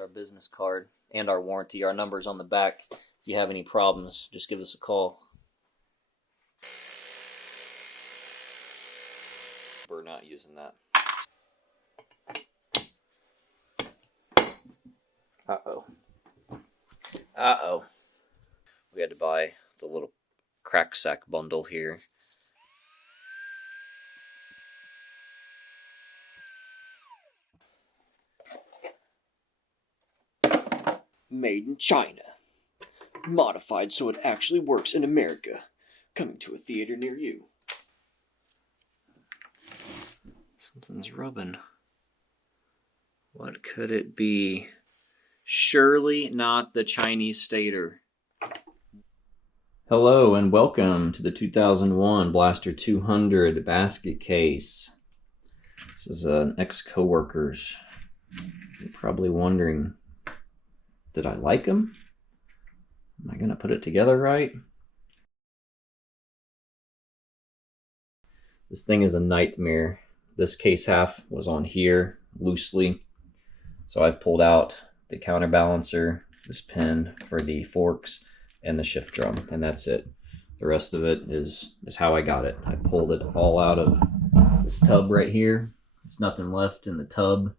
our business card and our warranty. Our number's on the back. If you have any problems, just give us a call. We're not using that. Uh-oh. Uh-oh. We had to buy the little crack sack bundle here. Made in China. Modified so it actually works in America. Coming to a theater near you. Something's rubbing. What could it be? Surely not the Chinese stator. Hello and welcome to the 2001 Blaster 200 basket case. This is an ex-coworker's. You're probably wondering, did I like him? Am I going to put it together right? This thing is a nightmare. This case half was on here loosely. So I've pulled out the counterbalancer, this pin for the forks, and the shift drum, and that's it. The rest of it is how I got it. I pulled it all out of this tub right here. There's nothing left in the tub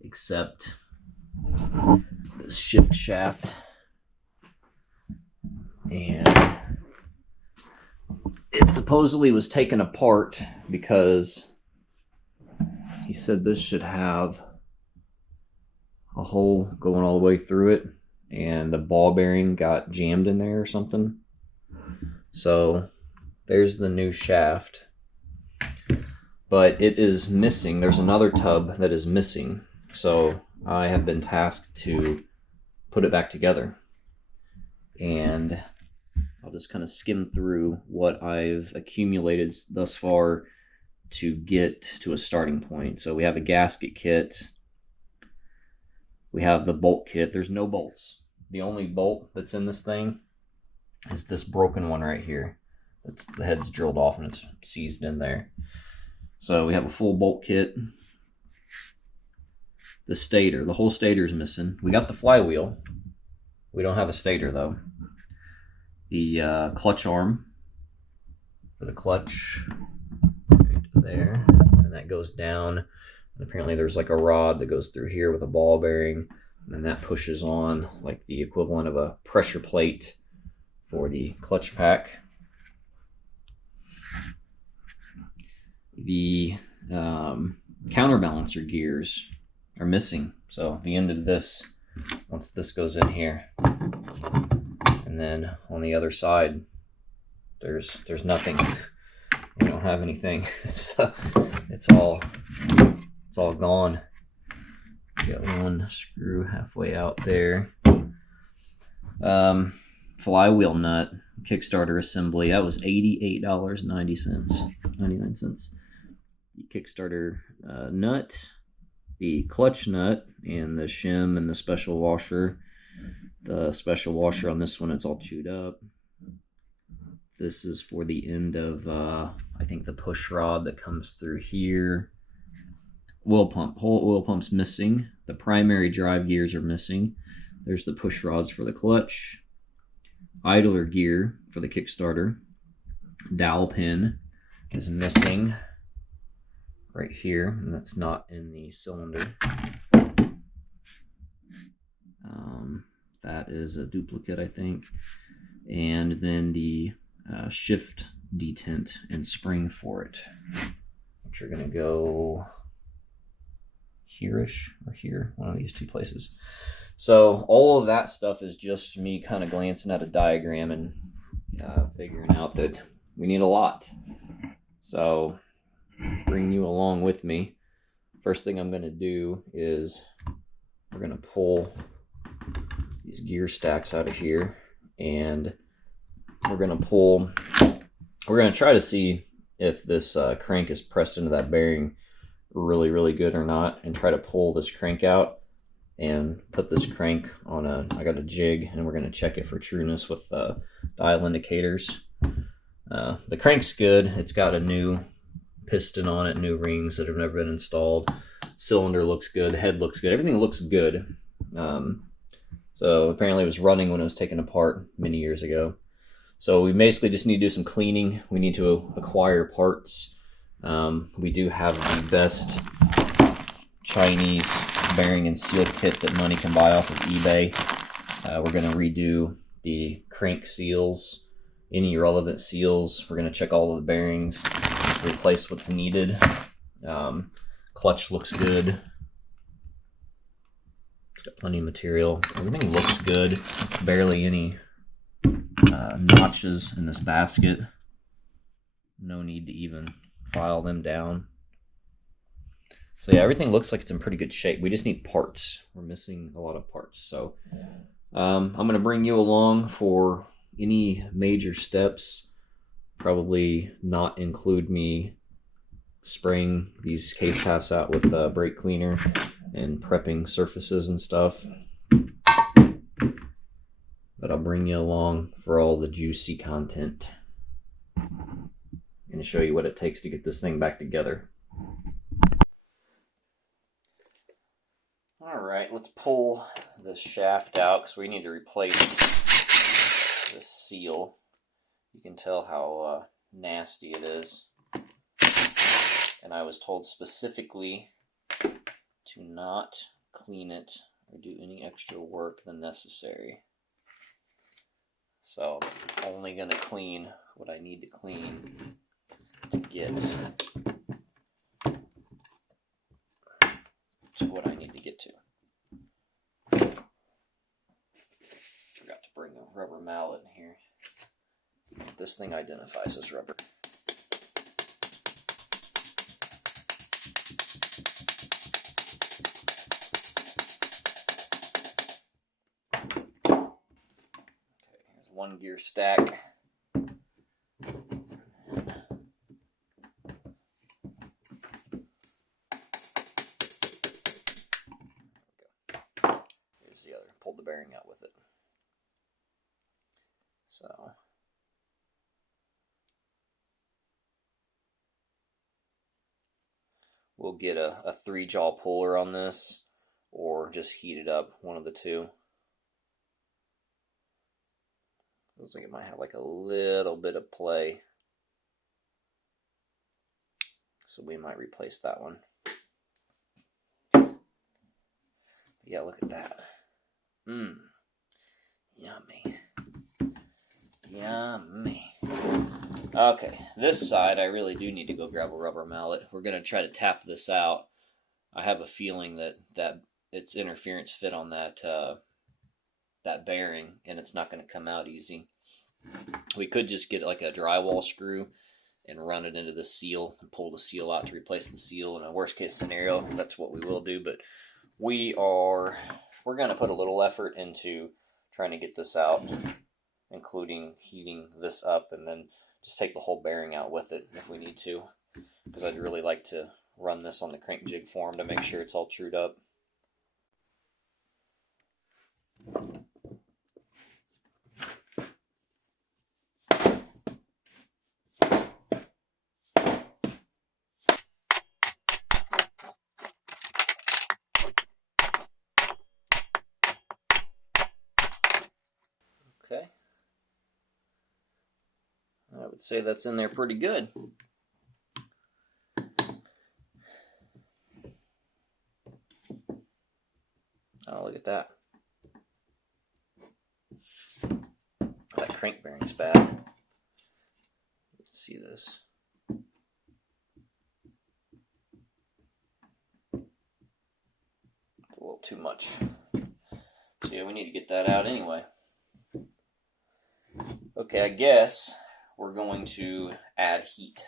except this shift shaft. And it supposedly was taken apart because he said this should have a hole going all the way through it, and the ball bearing got jammed in there or something. So there's the new shaft, but it is missing. There's another tub that is missing, so I have been tasked to put it back together, and I'll just kind of skim through what I've accumulated thus far to get to a starting point. So we have a gasket kit. We have the bolt kit. There's no bolts. The only bolt that's in this thing is this broken one right here. The head's drilled off and it's seized in there. So we have a full bolt kit. The stator. The whole stator is missing. We got the flywheel. We don't have a stator though. The clutch arm for the clutch right there, and that goes down. And apparently there's like a rod that goes through here with a ball bearing, and then that pushes on like the equivalent of a pressure plate for the clutch pack. The counterbalancer gears are missing, so the end of this, once this goes in here, and then on the other side there's nothing. We don't have anything. So it's all gone. Got one screw halfway out there. Flywheel nut, Kickstarter assembly. That was $88.99. The Kickstarter nut, the clutch nut, and the shim and the special washer. The special washer on this one, it's all chewed up. This is for the end of, I think, the push rod that comes through here. Oil pump. Whole oil pump's missing. The primary drive gears are missing. There's the push rods for the clutch. Idler gear for the Kickstarter. Dowel pin is missing right here, and that's not in the cylinder. That is a duplicate, I think. And then the shift detent and spring for it, which are going to go here-ish or here, one of these two places. So all of that stuff is just me kind of glancing at a diagram and figuring out that we need a lot. So bring you along with me. First thing I'm going to do is we're going to pull these gear stacks out of here, and we're going to try to see if this crank is pressed into that bearing really good or not, and try to pull this crank out and put this crank on I got a jig, and we're going to check it for trueness with dial indicators. The crank's good. It's got a new piston on it, new rings that have never been installed. Cylinder looks good, head looks good, everything looks good. So apparently it was running when it was taken apart many years ago. So we basically just need to do some cleaning. We need to acquire parts. We do have the best Chinese bearing and seal kit that money can buy off of eBay. We're going to redo the crank seals, any relevant seals. We're going to check all of the bearings, replace what's needed. Clutch looks good. It's got plenty of material. Everything looks good. Barely any notches in this basket. No need to even file them down. So yeah, everything looks like it's in pretty good shape. We just need parts. We're missing a lot of parts. So I'm going to bring you along for any major steps. Probably not include me spraying these case halves out with brake cleaner and prepping surfaces and stuff. But I'll bring you along for all the juicy content. I'm going to show you what it takes to get this thing back together. Alright, let's pull this shaft out because we need to replace this seal. You can tell how nasty it is. And I was told specifically to not clean it or do any extra work than necessary. So I'm only going to clean what I need to clean to get to what I need to get to. Forgot to bring a rubber mallet in here. This thing identifies as rubber. Okay, here's one gear stack. Here's the other. Pulled the bearing out with it. So we'll get a 3-jaw puller on this, or just heat it up, one of the two. Looks like it might have like a little bit of play, so we might replace that one. Yeah, look at that. Yummy. Yummy. Okay, this side I really do need to go grab a rubber mallet. We're going to try to tap this out. I have a feeling that its interference fit on that that bearing, and it's not going to come out easy. We could just get like a drywall screw and run it into the seal and pull the seal out to replace the seal. In a worst case scenario, that's what we will do. But we're going to put a little effort into trying to get this out, including heating this up, and then just take the whole bearing out with it if we need to, because I'd really like to run this on the crank jig form to make sure it's all trued up. Okay. I would say that's in there pretty good. Oh, look at that. That crank bearing's bad. Let's see this. It's a little too much. So yeah, we need to get that out anyway. Okay, I guess we're going to add heat.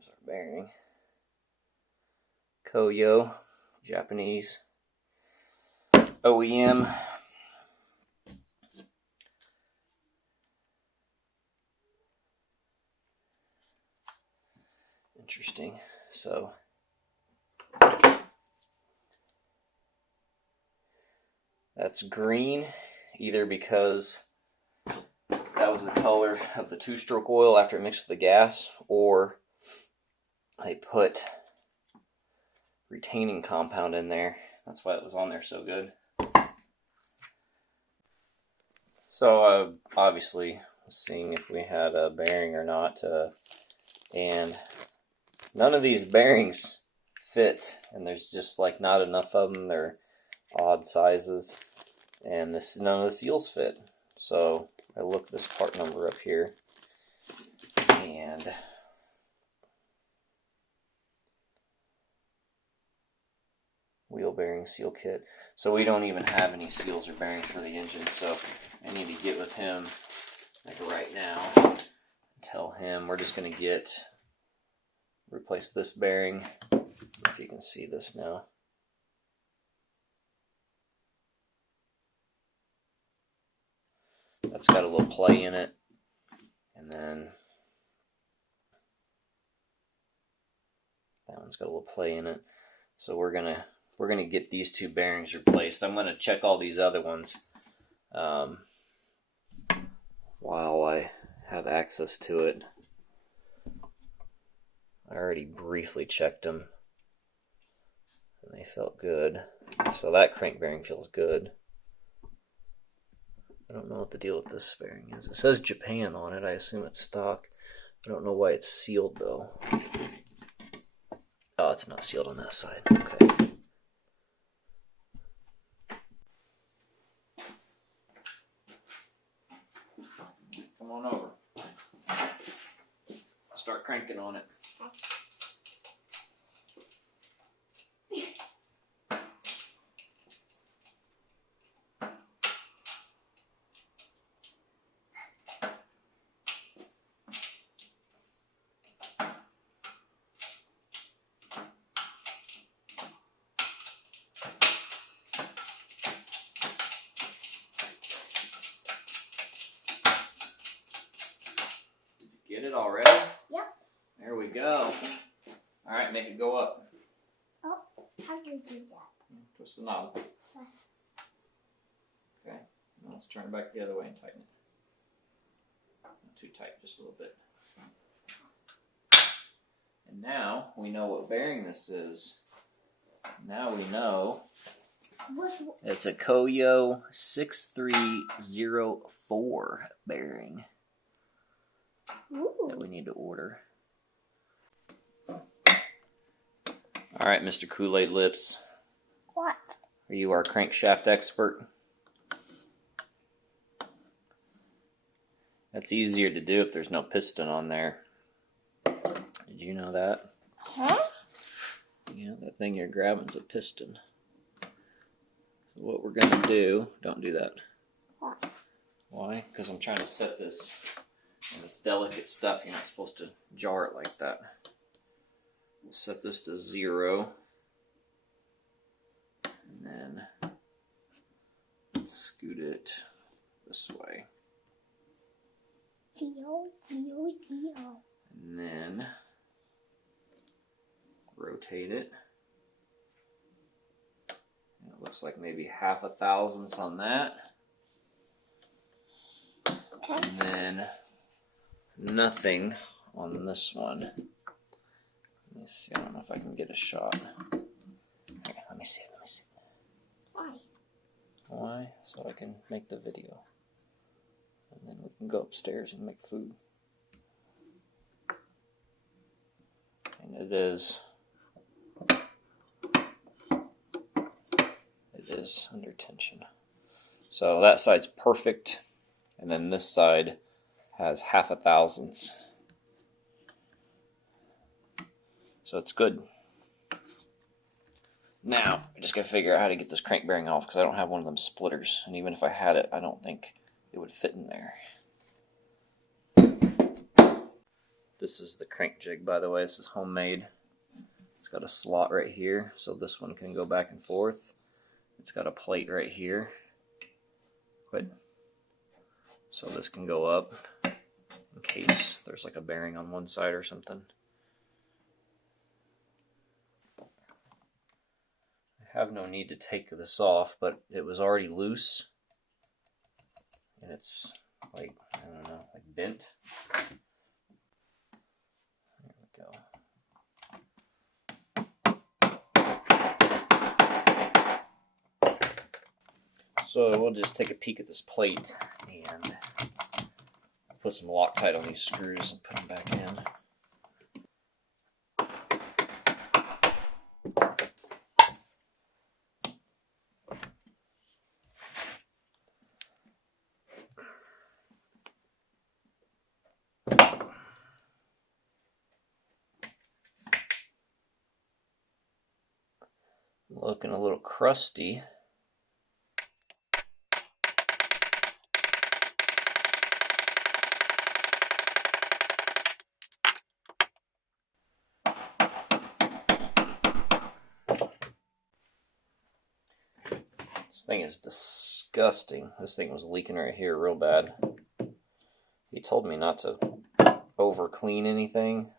There's our bearing. Koyo, Japanese OEM. Interesting. So that's green, either because that was the color of the two-stroke oil after it mixed with the gas, or they put retaining compound in there. That's why it was on there so good. So obviously seeing if we had a bearing or not, and none of these bearings fit, and there's just like not enough of them. They're odd sizes, and none of the seals fit. So I looked this part number up here, and wheel bearing seal kit. So we don't even have any seals or bearings for the engine, so I need to get with him like right now and tell him we're just going to replace this bearing. If you can see this now. That's got a little play in it, and then that one's got a little play in it. So we're gonna get these two bearings replaced. I'm gonna check all these other ones while I have access to it. I already briefly checked them, and they felt good. So that crank bearing feels good. I don't know what the deal with this bearing is. It says Japan on it. I assume it's stock. I don't know why it's sealed though. Oh, it's not sealed on that side. Okay. Come on over. I'll start cranking on it. Get it already? Yep. There we go. All right, make it go up. Oh, how do you do that? Twist the knob. Okay. Now let's turn it back the other way and tighten it. Not too tight, just a little bit. And now we know what bearing this is. Now we know it's a Koyo 6304 bearing. Ooh. That we need to order. Alright, Mr. Kool-Aid Lips. What? Are you our crankshaft expert? That's easier to do if there's no piston on there. Did you know that? Huh? Yeah, that thing you're grabbing is a piston. So what we're going to do, don't do that. Why? Why? Because I'm trying to set this, and it's delicate stuff. You're not supposed to jar it like that. We'll set this to 0. And then scoot it this way. 0, 0, 0. And then rotate it. And it looks like maybe 0.5 thousandths on that. Okay. And then nothing on this one. Let me see. I don't know if I can get a shot. Here, let me see. Why? Why? So I can make the video. And then we can go upstairs and make food. And it is under tension. So that side's perfect. And then this side has 0.5 thousandths. So it's good. Now, I just gotta figure out how to get this crank bearing off because I don't have one of them splitters. And even if I had it, I don't think it would fit in there. This is the crank jig, by the way. This is homemade. It's got a slot right here, so this one can go back and forth. It's got a plate right here. So this can go up in case there's like a bearing on one side or something. I have no need to take this off, but it was already loose. And it's like, I don't know, like bent. There we go. So we'll just take a peek at this plate and put some Loctite on these screws and put them back in. Looking a little crusty. This thing is disgusting. This thing was leaking right here real bad. He told me not to over clean anything,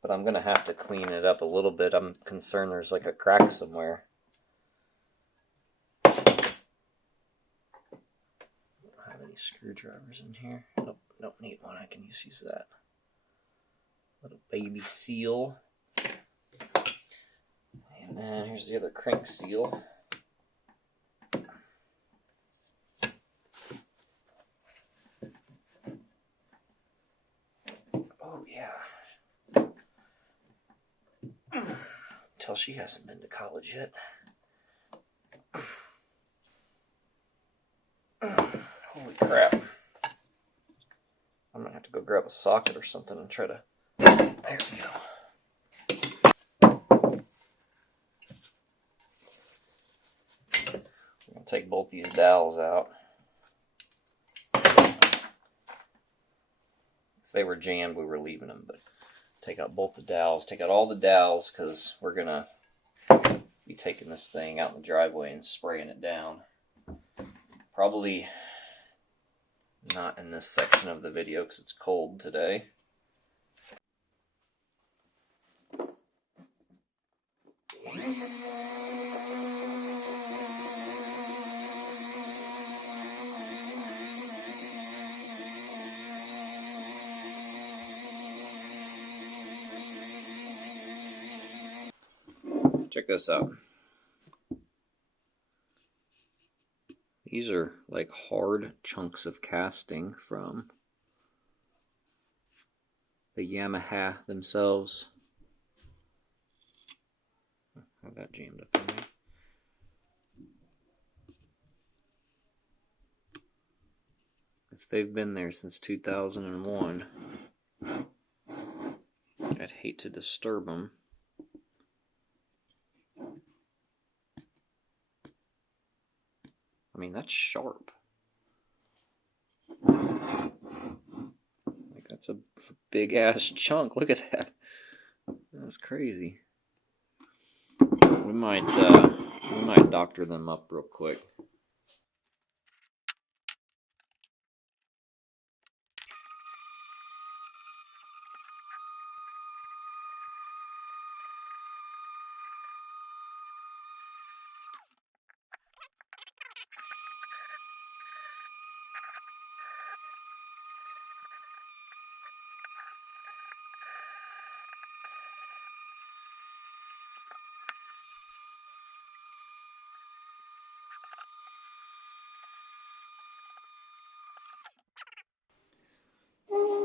but I'm gonna have to clean it up a little bit. I'm concerned there's like a crack somewhere. Don't have any screwdrivers in here. Nope, don't need one. I can just use that. Little baby seal. And then here's the other crank seal. Oh yeah. Tell she hasn't been to college yet. Holy crap. I'm gonna have to go grab a socket or something and try to... There we go. I'm gonna take both these dowels out. If they were jammed, we were leaving them, but take out both the dowels. Take out all the dowels because we're gonna be taking this thing out in the driveway and spraying it down. Probably not in this section of the video because it's cold today. Check this out. These are like hard chunks of casting from the Yamaha themselves. How that jammed up in there. If they've been there since 2001, I'd hate to disturb them. I mean, that's sharp. Like, that's a big ass chunk. Look at that. That's crazy. We might doctor them up real quick.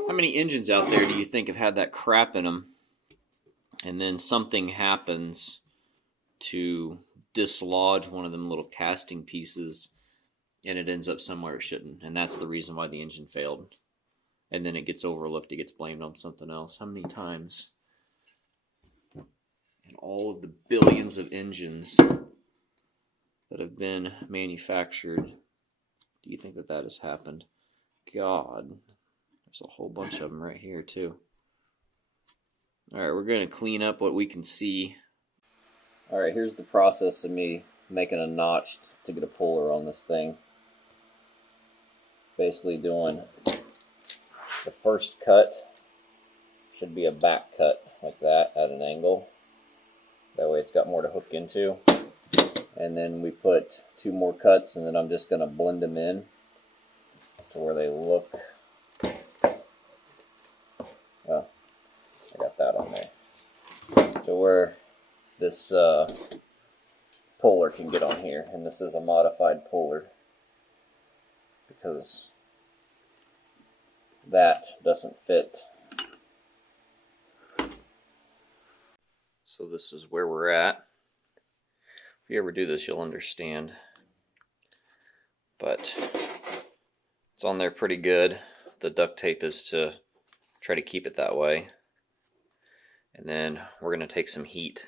How many engines out there do you think have had that crap in them, and then something happens to dislodge one of them little casting pieces, and it ends up somewhere it shouldn't, and that's the reason why the engine failed, and then it gets overlooked, it gets blamed on something else? How many times in all of the billions of engines that have been manufactured do you think that has happened? God, there's a whole bunch of them right here too. Alright, we're going to clean up what we can see. Alright, here's the process of me making a notch to get a puller on this thing. Basically doing the first cut should be a back cut like that at an angle. That way it's got more to hook into. And then we put 2 more cuts, and then I'm just going to blend them in to where they look. Well, I got that on there. To where this puller can get on here. And this is a modified puller, because that doesn't fit. So this is where we're at. If you ever do this, you'll understand. But it's on there pretty good. The duct tape is to try to keep it that way. And then we're going to take some heat.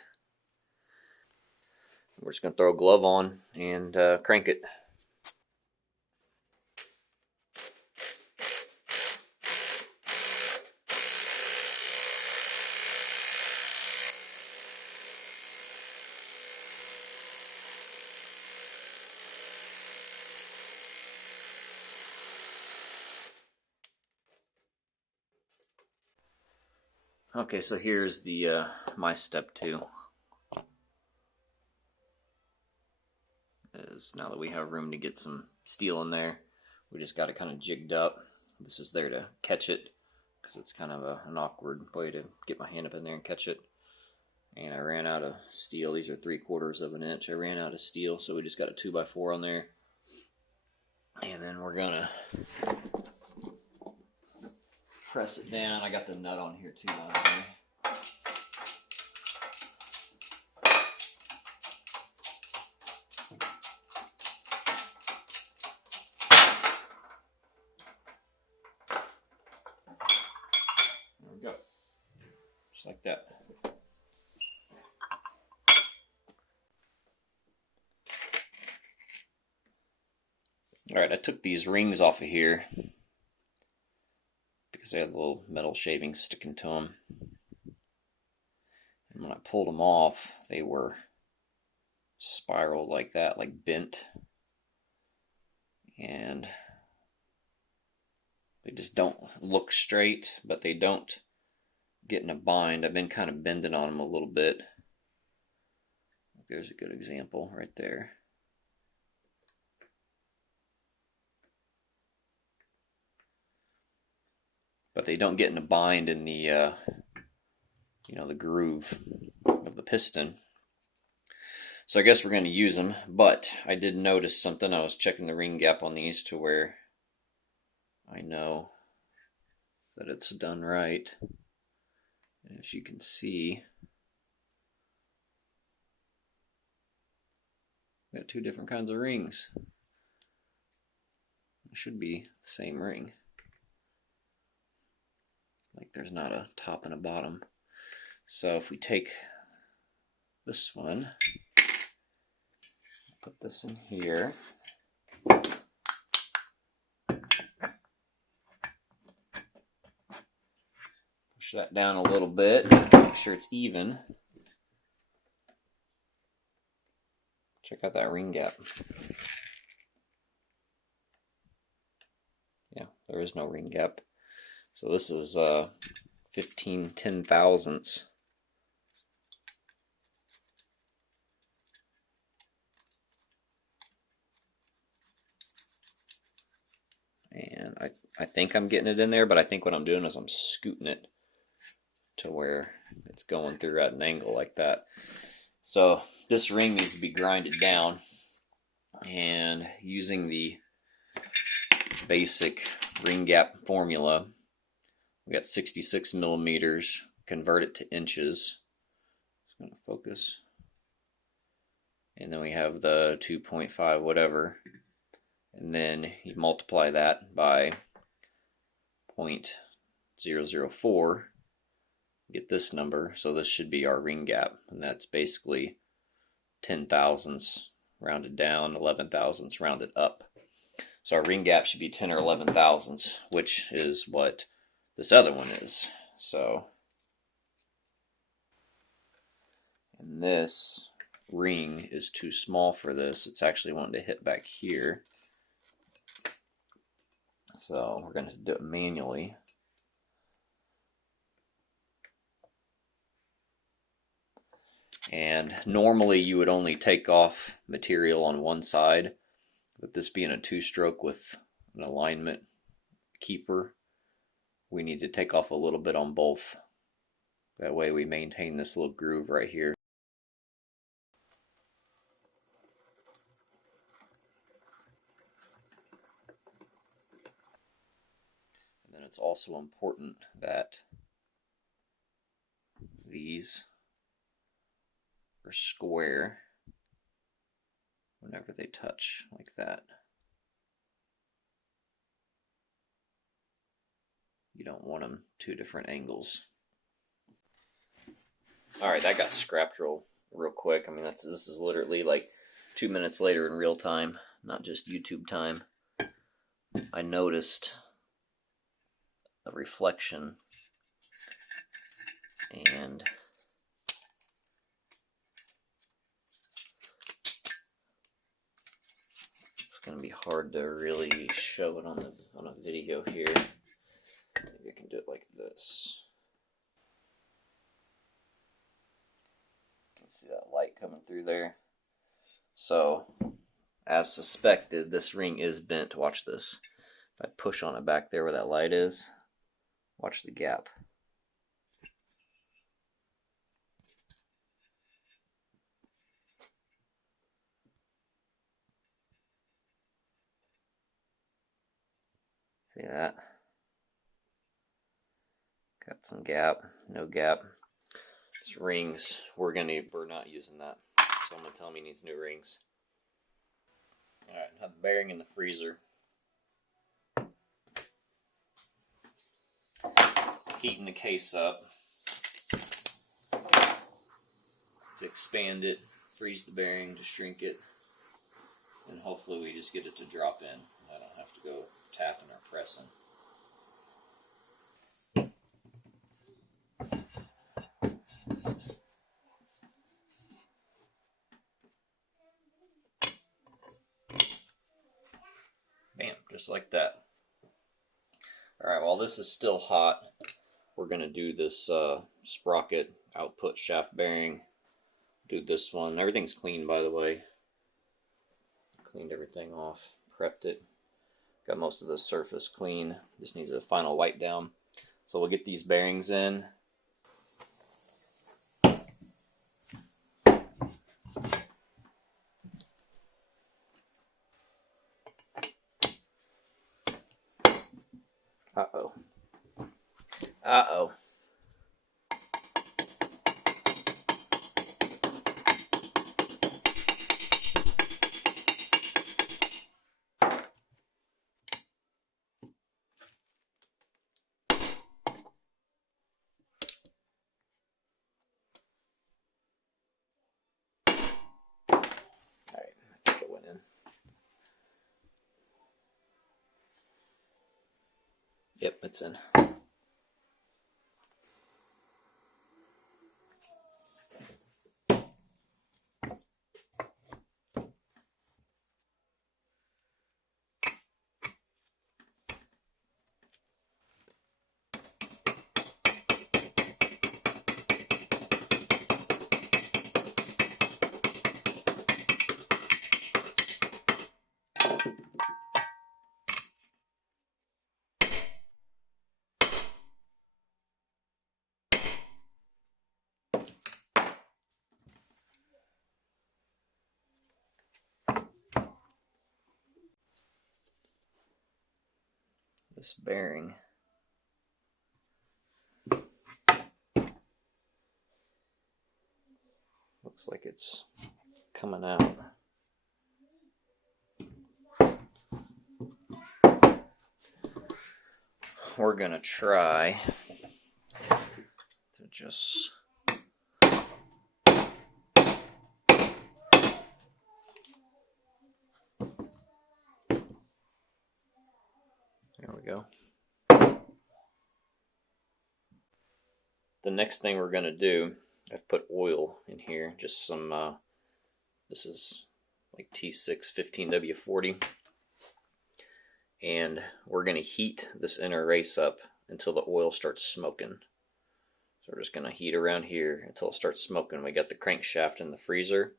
We're just going to throw a glove on and crank it. Okay, so here's the my step 2. Is now that we have room to get some steel in there, we just got it kind of jigged up. This is there to catch it, because it's kind of an awkward way to get my hand up in there and catch it. And I ran out of steel. These are 3/4 of an inch. I ran out of steel, so we just got a 2x4 on there. And then we're gonna press it down. I got the nut on here too. There we go. Just like that. Alright, I took these rings off of here because they had little metal shavings sticking to them. And when I pulled them off, they were spiraled like that, like bent. And they just don't look straight, but they don't get in a bind. I've been kind of bending on them a little bit. There's a good example right there. But they don't get in a bind in the the groove of the piston. So I guess we're going to use them, but I did notice something. I was checking the ring gap on these to where I know that it's done right. And as you can see, got 2 different kinds of rings. It should be the same ring. Like there's not a top and a bottom. So if we take this one, put this in here. Push that down a little bit, make sure it's even. Check out that ring gap. Yeah, there is no ring gap. So this is 15 10,000ths. And I think I'm getting it in there, but I think what I'm doing is I'm scooting it to where it's going through at an angle like that. So this ring needs to be grinded down, and using the basic ring gap formula, we got 66 millimeters, convert it to inches. It's going to focus. And then we have the 2.5 whatever. And then you multiply that by 0.004, get this number. So this should be our ring gap, and that's basically 10 thousandths rounded down, 11 thousandths rounded up. So our ring gap should be 10 or 11 thousandths, which is what this other one is. So And this ring is too small for this. It's actually wanting to hit back here. So we're going to do it manually. And normally you would only take off material on one side, but this being a two-stroke with an alignment keeper, we need to take off a little bit on both. That way we maintain this little groove right here. And then it's also important that these are square whenever they touch like that. You don't want them two different angles. Alright, that got scrapped real quick. I mean, this is literally like 2 minutes later in real time, not just YouTube time. I noticed a reflection, and it's going to be hard to really show it on a video here. Maybe I can do it like this. You can see that light coming through there. So, as suspected, this ring is bent. Watch this. If I push on it back there where that light is, watch the gap. See that? Got some gap, no gap. These rings, we're not using that. So I'm gonna tell him he needs new rings. Alright, have the bearing in the freezer. Heating the case up to expand it, freeze the bearing to shrink it, and hopefully we just get it to drop in. I don't have to go tapping or pressing. Bam, just like that. Alright, while this is still hot, we're going to do this sprocket output shaft bearing. Do this one. Everything's clean, by the way. Cleaned everything off, prepped it. Got most of the surface clean. Just needs a final wipe down. So we'll get these bearings in. Uh-oh. Uh-oh. Alright, I think it went in. Yep, it's in. This bearing looks like it's coming out. We're gonna try to just there we go. The next thing we're going to do I've put oil in here, just some, this is like T6 15W40. And we're going to heat this inner race up until the oil starts smoking. So we're just going to heat around here until it starts smoking. We got the crankshaft in the freezer,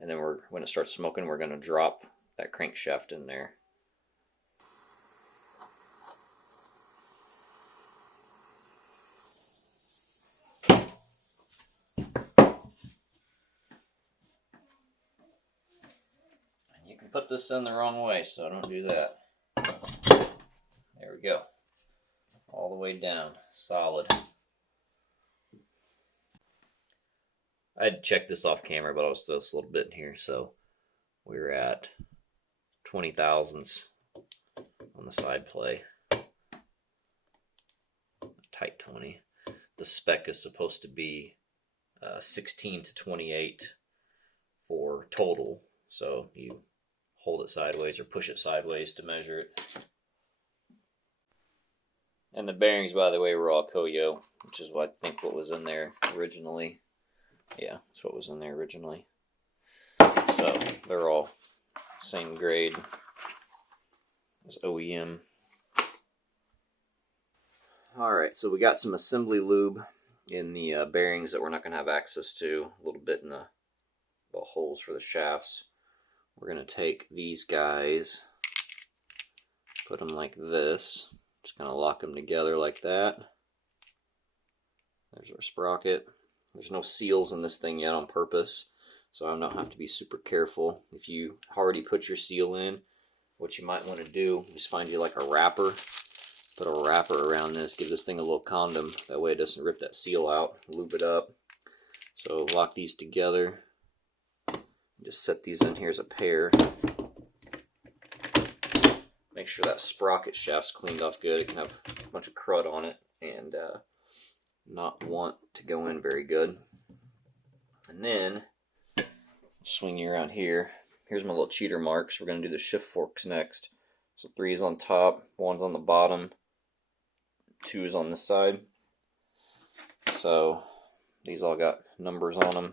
and then when it starts smoking, we're going to drop that crankshaft in there. And you can put this in the wrong way, so don't do that. There we go. All the way down, solid. I had checked this off camera, but I was still a little bit in here, so we're at 20 thousandths on the side play. Tight 20. The spec is supposed to be 16 to 28 for total, so you hold it sideways or push it sideways to measure it. And the bearings, by the way, were all Koyo, which is what I think what was in there originally. Yeah, that's what was in there originally. So they're all same grade as OEM. Alright, so we got some assembly lube in the bearings that we're not going to have access to. A little bit in the holes for the shafts. We're going to take these guys, put them like this. Just going to lock them together like that. There's our sprocket. There's no seals in this thing yet on purpose, so I don't have to be super careful. If you already put your seal in, what you might want to do is find you like a wrapper. Put a wrapper around this, give this thing a little condom. That way it doesn't rip that seal out. Lube it up. So lock these together. Just set these in here as a pair. Make sure that sprocket shaft's cleaned off good. It can have a bunch of crud on it and not want to go in very good. And then swing you around here. Here's my little cheater marks. We're going to do the shift forks next. So 3 is on top, 1's on the bottom, 2 is on this side. So these all got numbers on them.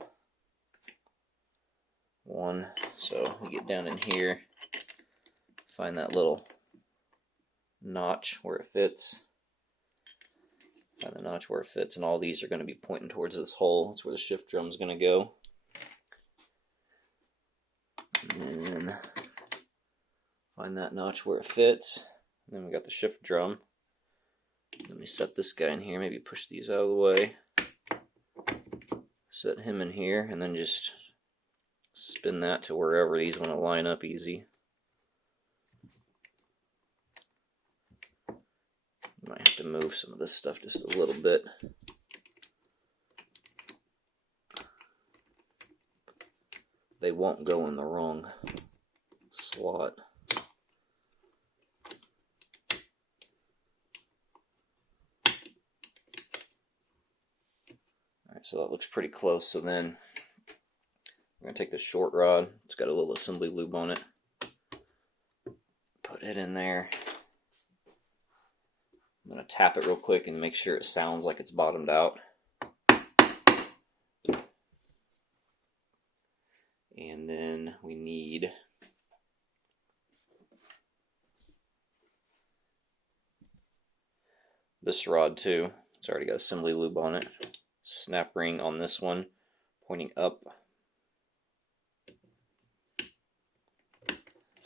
1. So we get down in here, find that little notch where it fits. Find the notch where it fits, and all these are going to be pointing towards this hole. That's where the shift drum is going to go. And then find that notch where it fits. And then we got the shift drum. Let me set this guy in here. Maybe push these out of the way. Set him in here, and then just spin that to wherever these want to line up easy. Might have to move some of this stuff just a little bit. They won't go in the wrong slot. Alright, so that looks pretty close. So then we're going to take the short rod. It's got a little assembly lube on it. Put it in there. I'm going to tap it real quick and make sure it sounds like it's bottomed out. And then we need this rod too. It's already got assembly lube on it. Snap ring on this one, pointing up.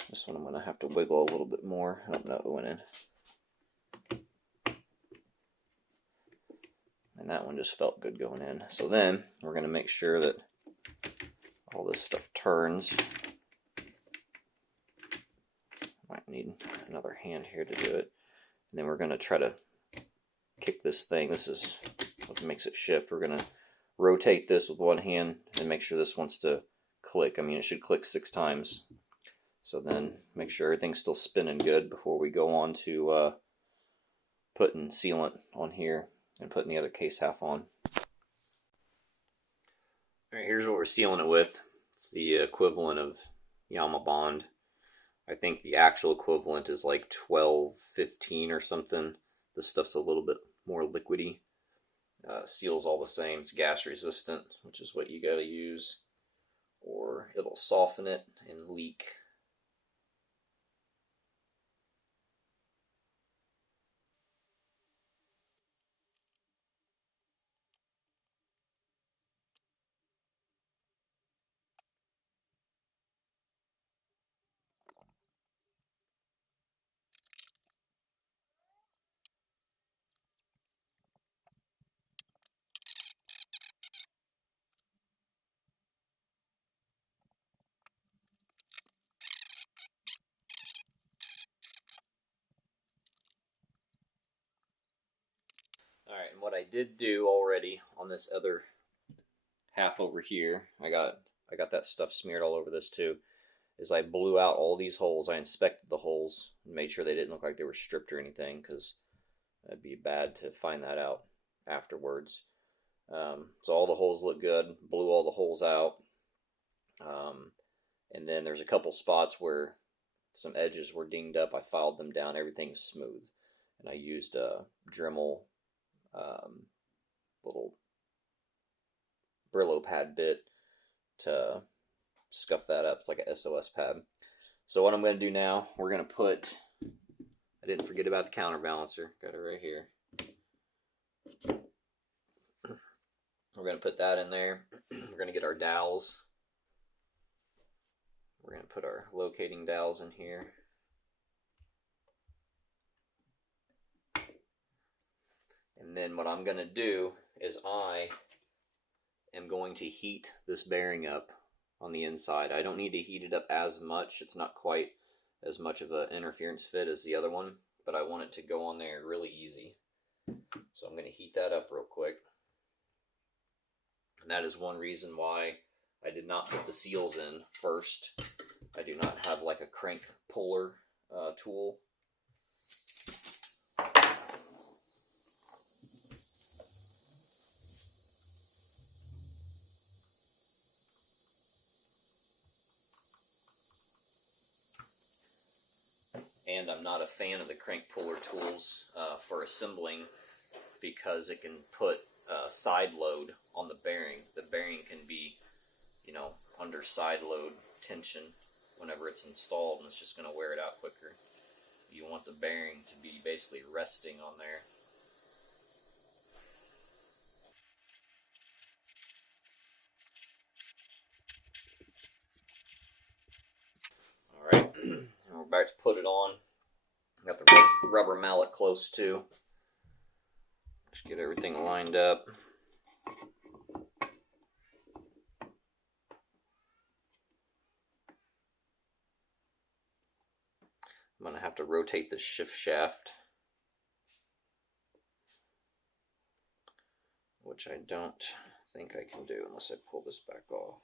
This one I'm going to have to wiggle a little bit more. Oh, no, it went in. And that one just felt good going in. So then we're going to make sure that all this stuff turns. Might need another hand here to do it. And then we're going to try to kick this thing. This is what makes it shift. We're going to rotate this with one hand and make sure this wants to click. I mean, it should click 6 times. So then make sure everything's still spinning good before we go on to putting sealant on here and putting the other case half on. Alright, here's what we're sealing it with. It's the equivalent of Yamaha Bond. I think the actual equivalent is like 12, 15 or something. This stuff's a little bit more liquidy. seal's all the same. It's gas resistant, which is what you got to use, or it'll soften it and leak. Alright, and what I did do already on this other half over here, I got that stuff smeared all over this too, is I blew out all these holes. I inspected the holes and made sure they didn't look like they were stripped or anything, because it'd be bad to find that out afterwards. So all the holes look good, blew all the holes out. And then there's a couple spots where some edges were dinged up. I filed them down, everything's smooth. And I used a Dremel little Brillo pad bit to scuff that up. It's like a SOS pad. So what I'm going to do now, we're going to put, I didn't forget about the counterbalancer, got it right here. We're going to put that in there. We're going to get our dowels. We're going to put our locating dowels in here. And then what I'm going to do is I am going to heat this bearing up on the inside. I don't need to heat it up as much. It's not quite as much of an interference fit as the other one, but I want it to go on there really easy. So I'm going to heat that up real quick. And that is one reason why I did not put the seals in first. I do not have like a crank puller tool. And I'm not a fan of the crank puller tools for assembling, because it can put side load on the bearing. The bearing can be, under side load tension whenever it's installed, and it's just going to wear it out quicker. You want the bearing to be basically resting on there. Alright, and we're about to put it on. Got the rubber mallet close too. Just get everything lined up. I'm going to have to rotate the shift shaft, which I don't think I can do unless I pull this back off.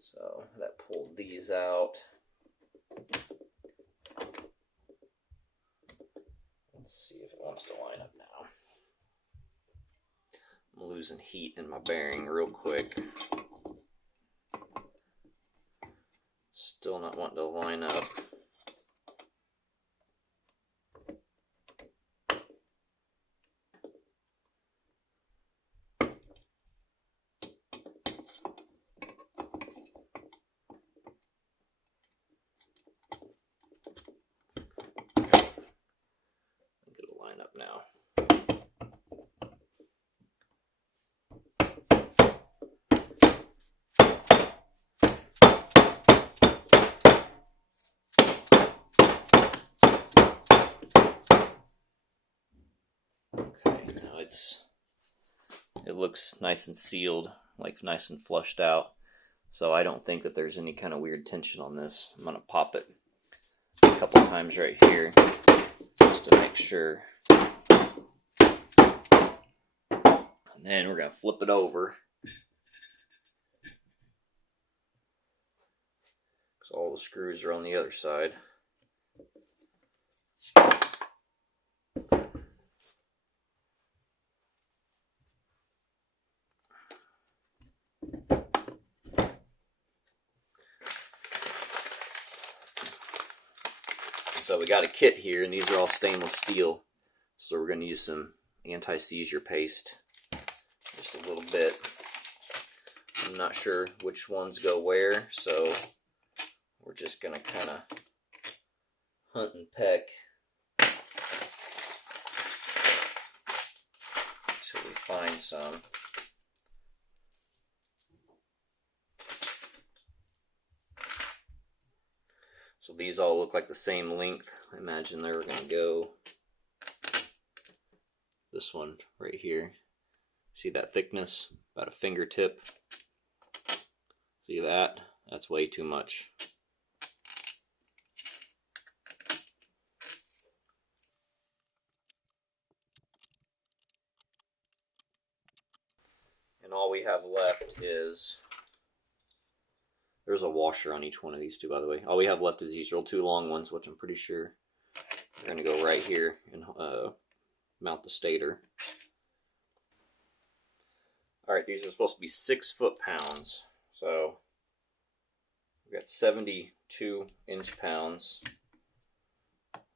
So that pulled these out. Let's see if it wants to line up now. I'm losing heat in my bearing real quick. Still not wanting to line up. It'll line up now. Okay, now it looks nice and sealed, like nice and flushed out. So I don't think that there's any kind of weird tension on this. I'm gonna pop it a couple times right here just to make sure. And then we're gonna flip it over, because all the screws are on the other side. So we got a kit here, and these are all stainless steel. So we're going to use some anti-seizure paste, just a little bit. I'm not sure which ones go where, so we're just going to kind of hunt and peck until we find some. So these all look like the same length. I imagine they're going to go this one right here. See that thickness? About a fingertip. See that? That's way too much. And all we have left is, there's a washer on each one of these two, by the way. All we have left is these real two long ones, which I'm pretty sure are going to go right here and mount the stator. Alright, these are supposed to be 6 foot-pounds. So we got 72 inch-pounds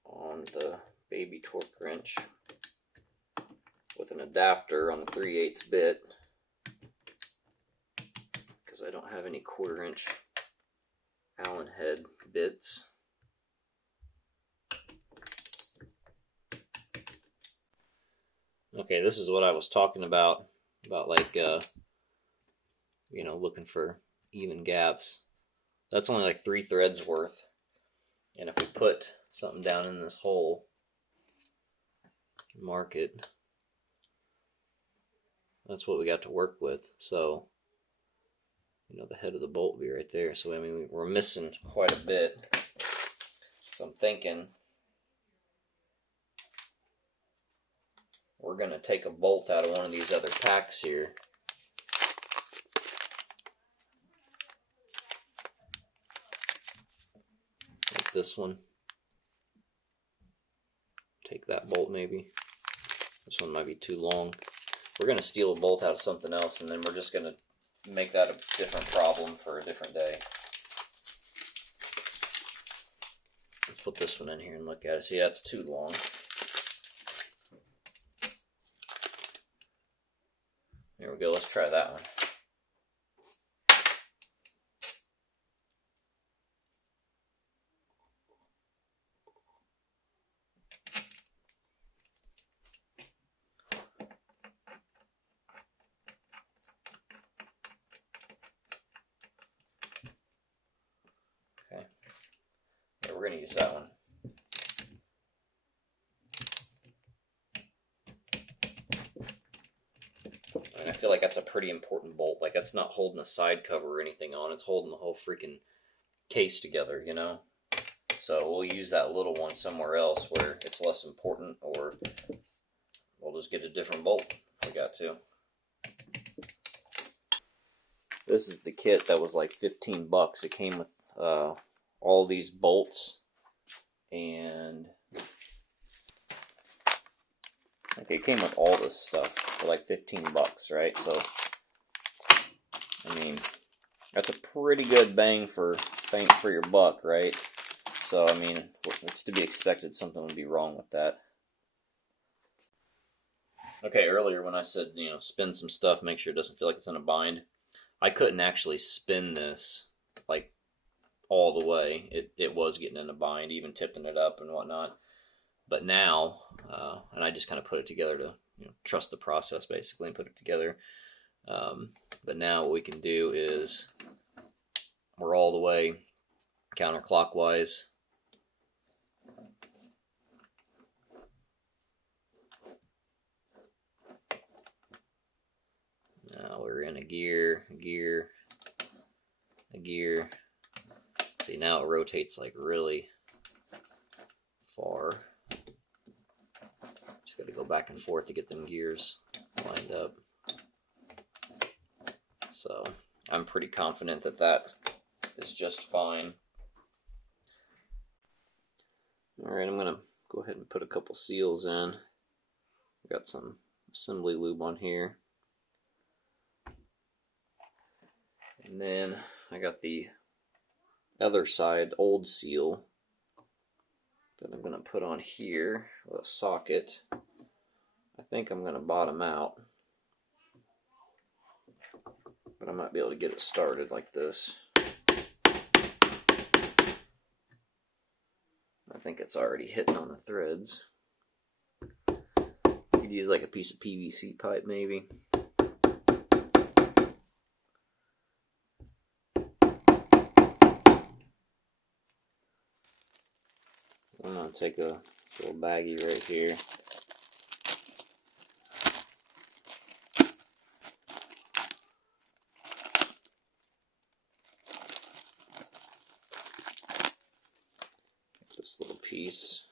on the baby torque wrench with an adapter on the 3/8 bit, because I don't have any 1/4 inch Allen head bits. Okay, this is what I was talking about like, you know, looking for even gaps. That's only like 3 threads worth. And if we put something down in this hole, mark it, that's what we got to work with. So, you know, the head of the bolt will be right there. So, I mean, we're missing quite a bit. So I'm thinking we're going to take a bolt out of one of these other packs here. Like this one. Take that bolt maybe. This one might be too long. We're going to steal a bolt out of something else, and then we're just going to make that a different problem for a different day. Let's put this one in here and look at it. See, that's too long. There we go. Let's try that one. Okay. Yeah, we're going to use that one. And I feel like that's a pretty important bolt. Like, that's not holding a side cover or anything on. It's holding the whole freaking case together, you know? So we'll use that little one somewhere else where it's less important, or we'll just get a different bolt if we got to. This is the kit that was like 15 bucks. It came with all these bolts, and okay, it came with all this stuff for like 15 bucks, right? So, I mean, that's a pretty good bang for your buck, right? So, I mean, it's to be expected something would be wrong with that. Okay, earlier when I said, you know, spin some stuff, make sure it doesn't feel like it's in a bind, I couldn't actually spin this like all the way. It was getting in a bind, even tipping it up and whatnot. But now, and I just kind of put it together to, you know, trust the process basically and put it together. But now what we can do is we're all the way counterclockwise. Now we're in a gear, a gear, a gear. See, now it rotates like really far. Just got to go back and forth to get them gears lined up. So I'm pretty confident that that is just fine. Alright, I'm going to go ahead and put a couple seals in. Got some assembly lube on here. And then I got the other side old seal that I'm going to put on here with a socket. I think I'm going to bottom out, but I might be able to get it started like this. I think it's already hitting on the threads. You could use like a piece of PVC pipe maybe. I'm going to take a little baggie right here. This little piece.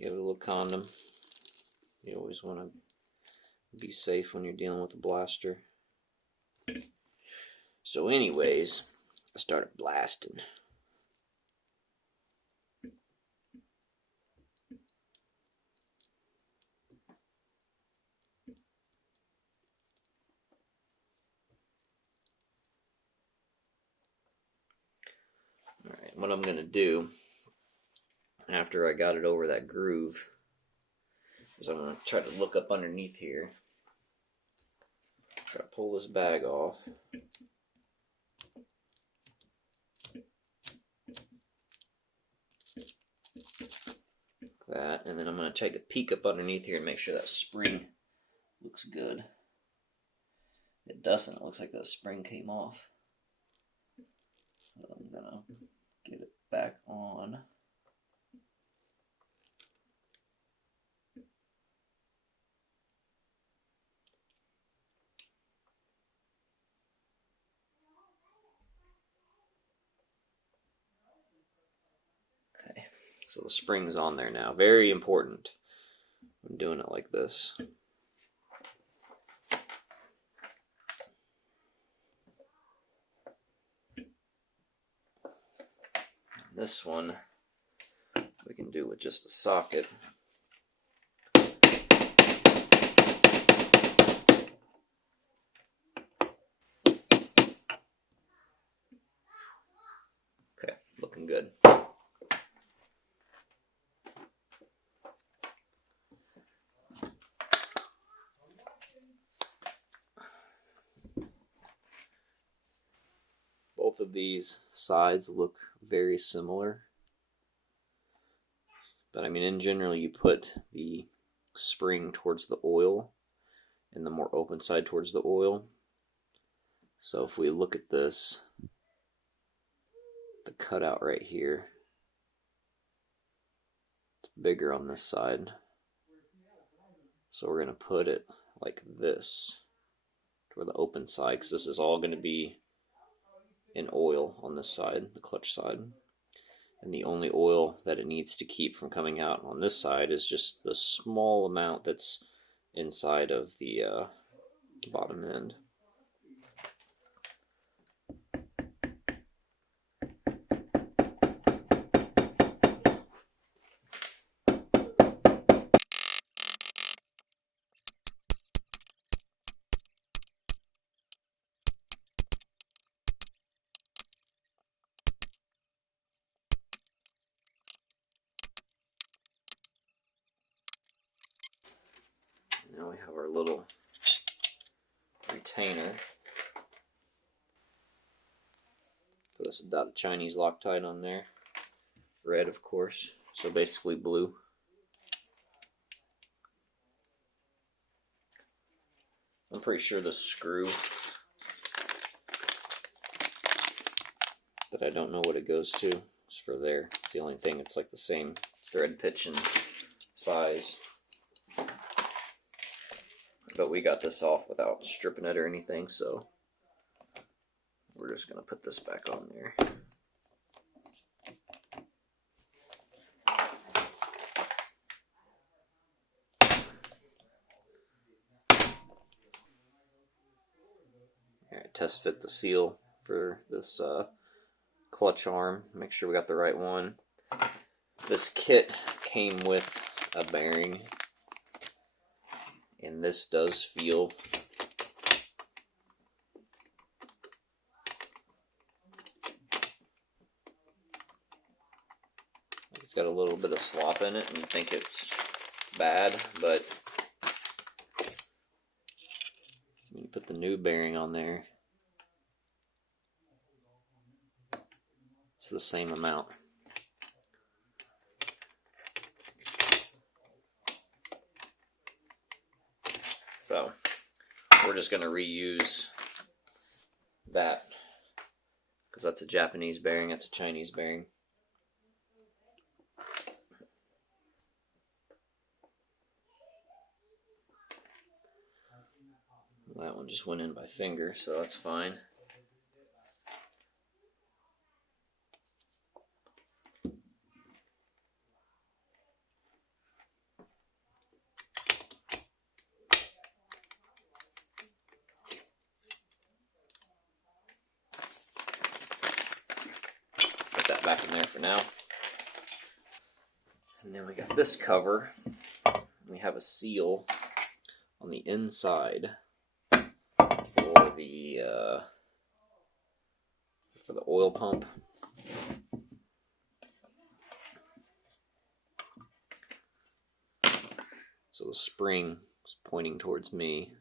Give it a little condom. You always want to be safe when you're dealing with a blaster. So anyways, I started blasting. Alright, what I'm going to do after I got it over that groove is I'm going to try to look up underneath here. Try to pull this bag off. Like that, and then I'm going to take a peek up underneath here and make sure that spring looks good. It doesn't. It looks like that spring came off. So I'm going to get it back on. Okay, so the spring's on there now. Very important when doing it like this. This one we can do with just a socket. Okay, looking good. Both of these sides look very similar. But I mean, in general, you put the spring towards the oil and the more open side towards the oil. So if we look at this, the cutout right here, it's bigger on this side. So we're going to put it like this toward the open side, because this is all going to be in oil on this side, the clutch side. And the only oil that it needs to keep from coming out on this side is just the small amount that's inside of the bottom end. Now we have our little retainer. Put us a dot of Chinese Loctite on there. Red, of course, so basically blue. I'm pretty sure the screw that I don't know what it goes to is for there. It's the only thing. It's like the same thread pitch and size. But we got this off without stripping it or anything, so we're just going to put this back on there. Alright, test fit the seal for this clutch arm. Make sure we got the right one. This kit came with a bearing. And this does feel like it's got a little bit of slop in it, and you think it's bad, but when you put the new bearing on there, it's the same amount. So we're just going to reuse that because that's a Japanese bearing, that's a Chinese bearing. That one just went in by finger, so that's fine. Put that back in there for now. And then we got this cover. We have a seal on the inside for the oil pump. So the spring is pointing towards me.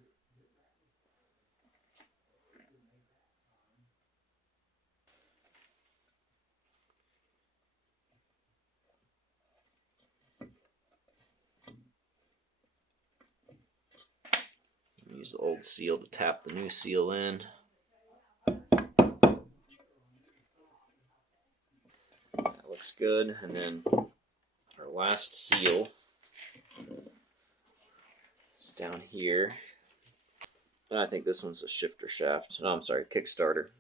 Use the old seal to tap the new seal in. That looks good. And then our last seal is down here. And I think this one's a shifter shaft. No, I'm sorry, kickstarter.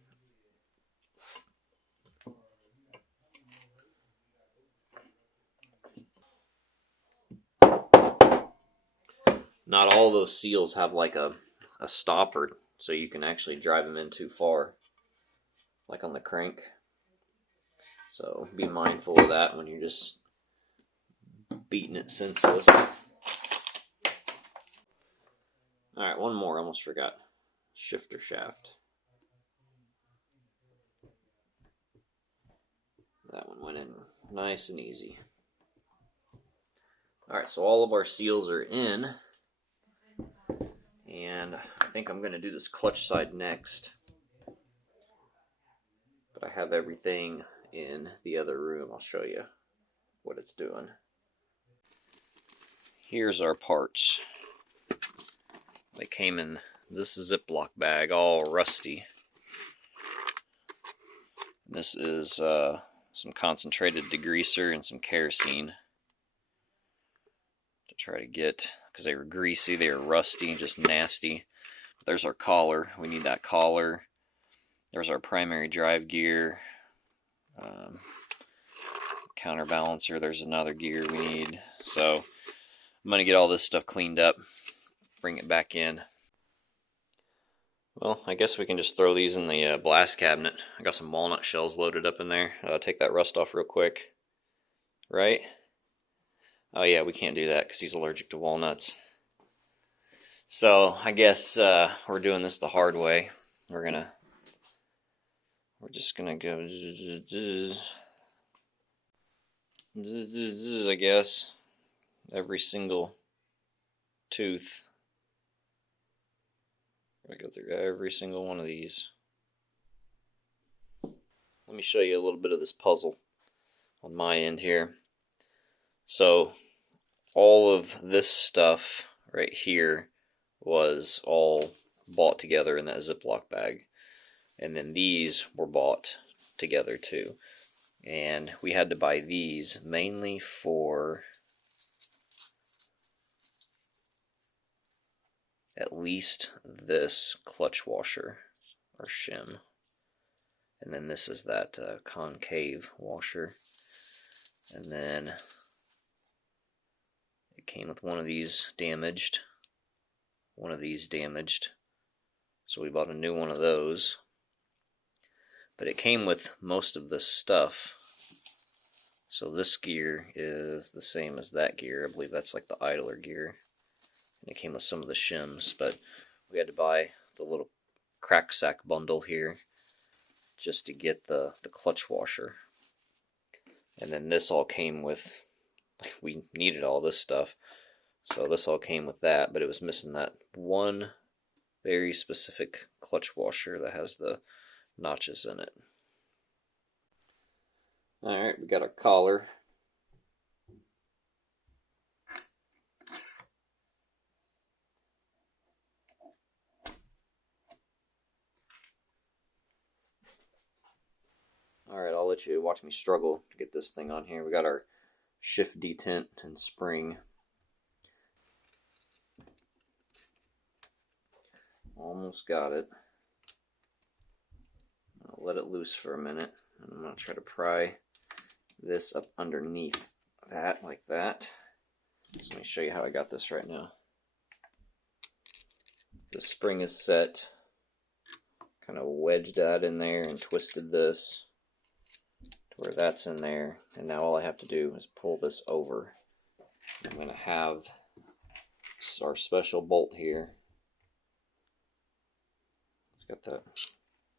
Not all those seals have like a stopper, so you can actually drive them in too far, like on the crank. So be mindful of that when you're just beating it senseless. Alright, one more, almost forgot. Shifter shaft. That one went in nice and easy. Alright, so all of our seals are in. And I think I'm going to do this clutch side next. But I have everything in the other room. I'll show you what it's doing. Here's our parts. They came in this Ziploc bag, all rusty. This is some concentrated degreaser and some kerosene to try to get, because they were greasy, they were rusty, just nasty. There's our collar. We need that collar. There's our primary drive gear. Counterbalancer. There's another gear we need. So I'm going to get all this stuff cleaned up, bring it back in. Well, I guess we can just throw these in the blast cabinet. I got some walnut shells loaded up in there. Take that rust off real quick. Right? Oh yeah, we can't do that because he's allergic to walnuts. So I guess we're doing this the hard way. We're just gonna go I guess every single tooth. I go through every single one of these. Let me show you a little bit of this puzzle on my end here. So all of this stuff right here was all bought together in that Ziploc bag. And then these were bought together too. And we had to buy these mainly for at least this clutch washer or shim. And then this is that concave washer. And then it came with one of these damaged. One of these damaged. So we bought a new one of those. But it came with most of this stuff. So this gear is the same as that gear. I believe that's like the idler gear. And it came with some of the shims, but we had to buy the little crack sack bundle here just to get the clutch washer. And then this all came with, we needed all this stuff, so this all came with that, but it was missing that one very specific clutch washer that has the notches in it. Alright, we got our collar. Alright, I'll let you watch me struggle to get this thing on here. We got our shift detent and spring. Almost got it. I'll let it loose for a minute. And I'm going to try to pry this up underneath that, like that. So let me show you how I got this right now. The spring is set. Kind of wedged that in there and twisted this to where that's in there. And now all I have to do is pull this over. I'm going to have our special bolt here. It's got that,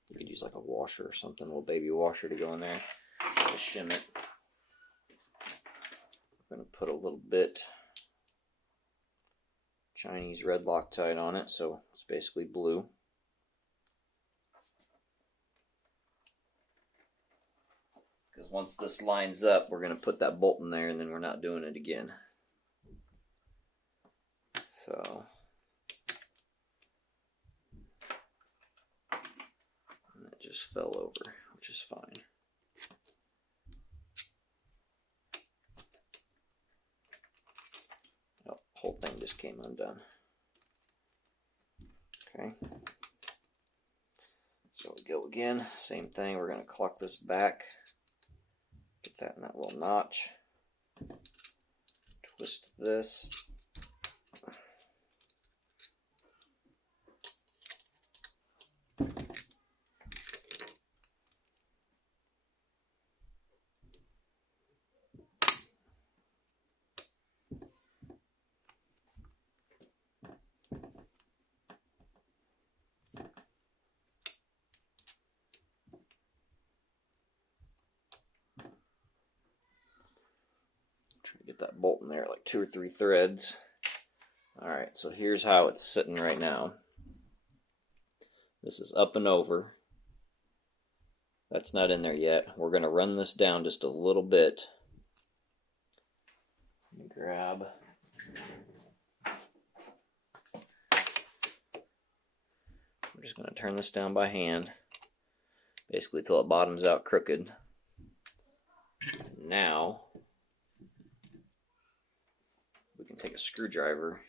you could use like a washer or something, a little baby washer to go in there to shim it. I'm going to put a little bit Chinese red Loctite on it, so it's basically blue. Because once this lines up, we're going to put that bolt in there and then we're not doing it again. So and it just fell over, which is fine. Oh, the whole thing just came undone. Okay. So we go again, same thing, we're going to clock this back. Get that in that little notch. Twist this. Get that bolt in there, like 2 or 3 threads. Alright, so here's how it's sitting right now. This is up and over. That's not in there yet. We're going to run this down just a little bit. Let me grab. We're just going to turn this down by hand, basically till it bottoms out crooked. Now we can take a screwdriver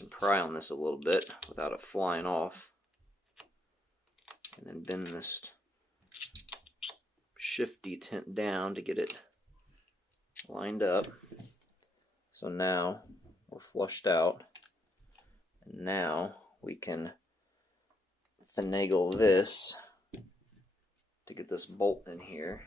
and pry on this a little bit without it flying off, and then bend this shift detent down to get it lined up. So now we're flushed out, and now we can finagle this to get this bolt in here.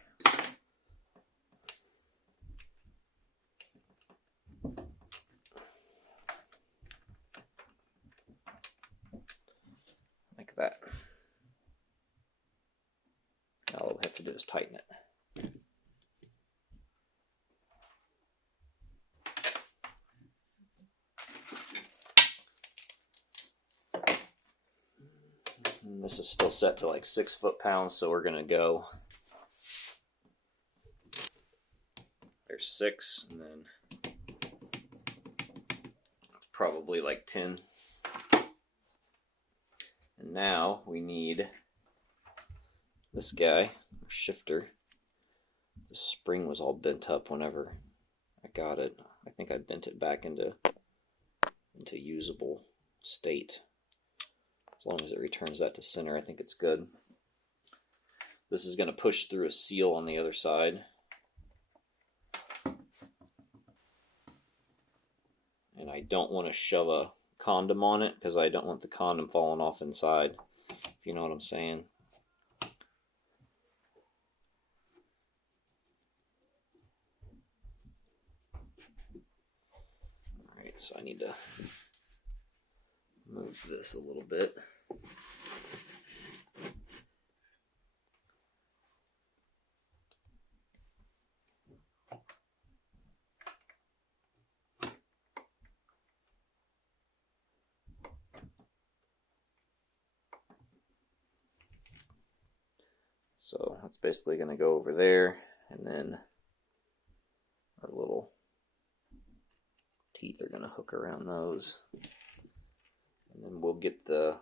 Like that. Now all we have to do is tighten it. And this is still set to like 6 foot-pounds, so we're gonna go. There's 6, and then probably like 10. And now we need this guy, shifter. The spring was all bent up whenever I got it. I think I bent it back into usable state. As long as it returns that to center, I think it's good. This is going to push through a seal on the other side. And I don't want to shove a condom on it because I don't want the condom falling off inside, if you know what I'm saying. Alright, so I need to move this a little bit. So that's basically going to go over there, and then our little teeth are going to hook around those. And then we'll get the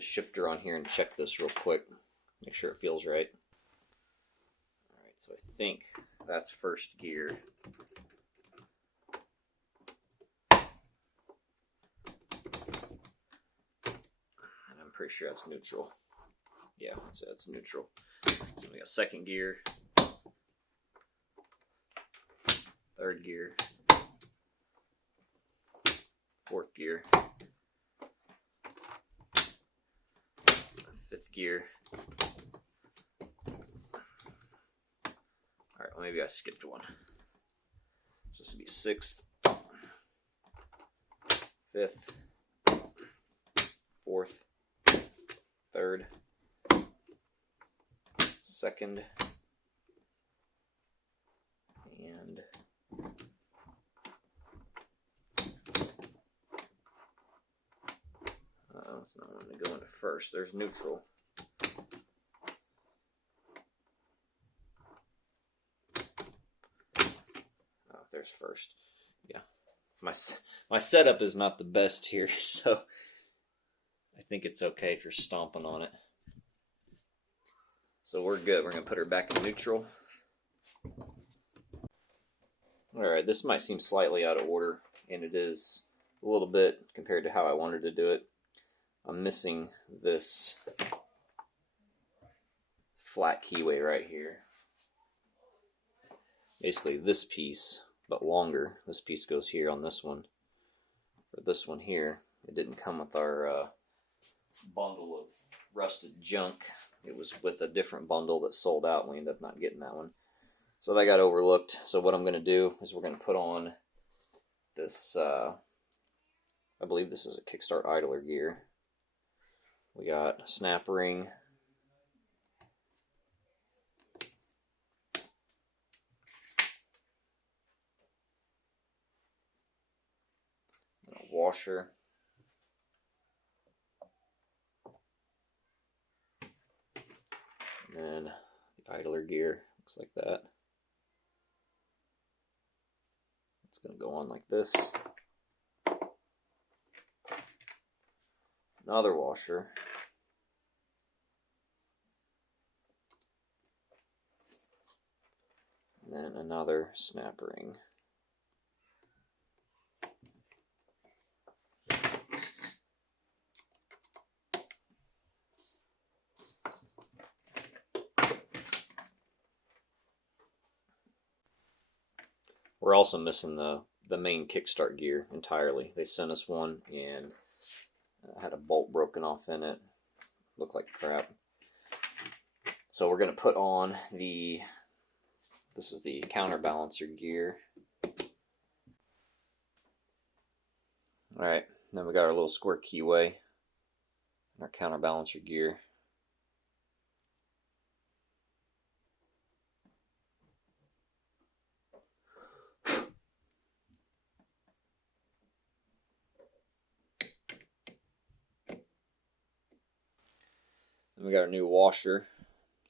shifter on here and check this real quick. Make sure it feels right. Alright, so I think that's first gear. Pretty sure that's neutral. Yeah, that's neutral. So we got second gear, third gear, fourth gear, fifth gear. Alright, well maybe I skipped one. So this would be sixth, fifth, fourth, third, second, and it's not wanting to go into first. There's neutral. Oh, there's first. Yeah, my setup is not the best here, so I think it's okay if you're stomping on it. So we're good. We're going to put her back in neutral. Alright, this might seem slightly out of order, and it is a little bit compared to how I wanted to do it. I'm missing this flat keyway right here. Basically this piece, but longer. This piece goes here on this one. For this one here, it didn't come with our bundle of rusted junk. It was with a different bundle that sold out, and we ended up not getting that one. So that got overlooked. So what I'm going to do is we're going to put on this, I believe this is a kickstart idler gear. We got a snap ring, and a washer, and then the idler gear looks like that. It's going to go on like this. Another washer. And then another snap ring. We're also missing the main kickstart gear entirely. They sent us one and had a bolt broken off in it. Looked like crap. So we're going to put on this is the counterbalancer gear. Alright, then we got our little square keyway and our counterbalancer gear. Then we got our new washer.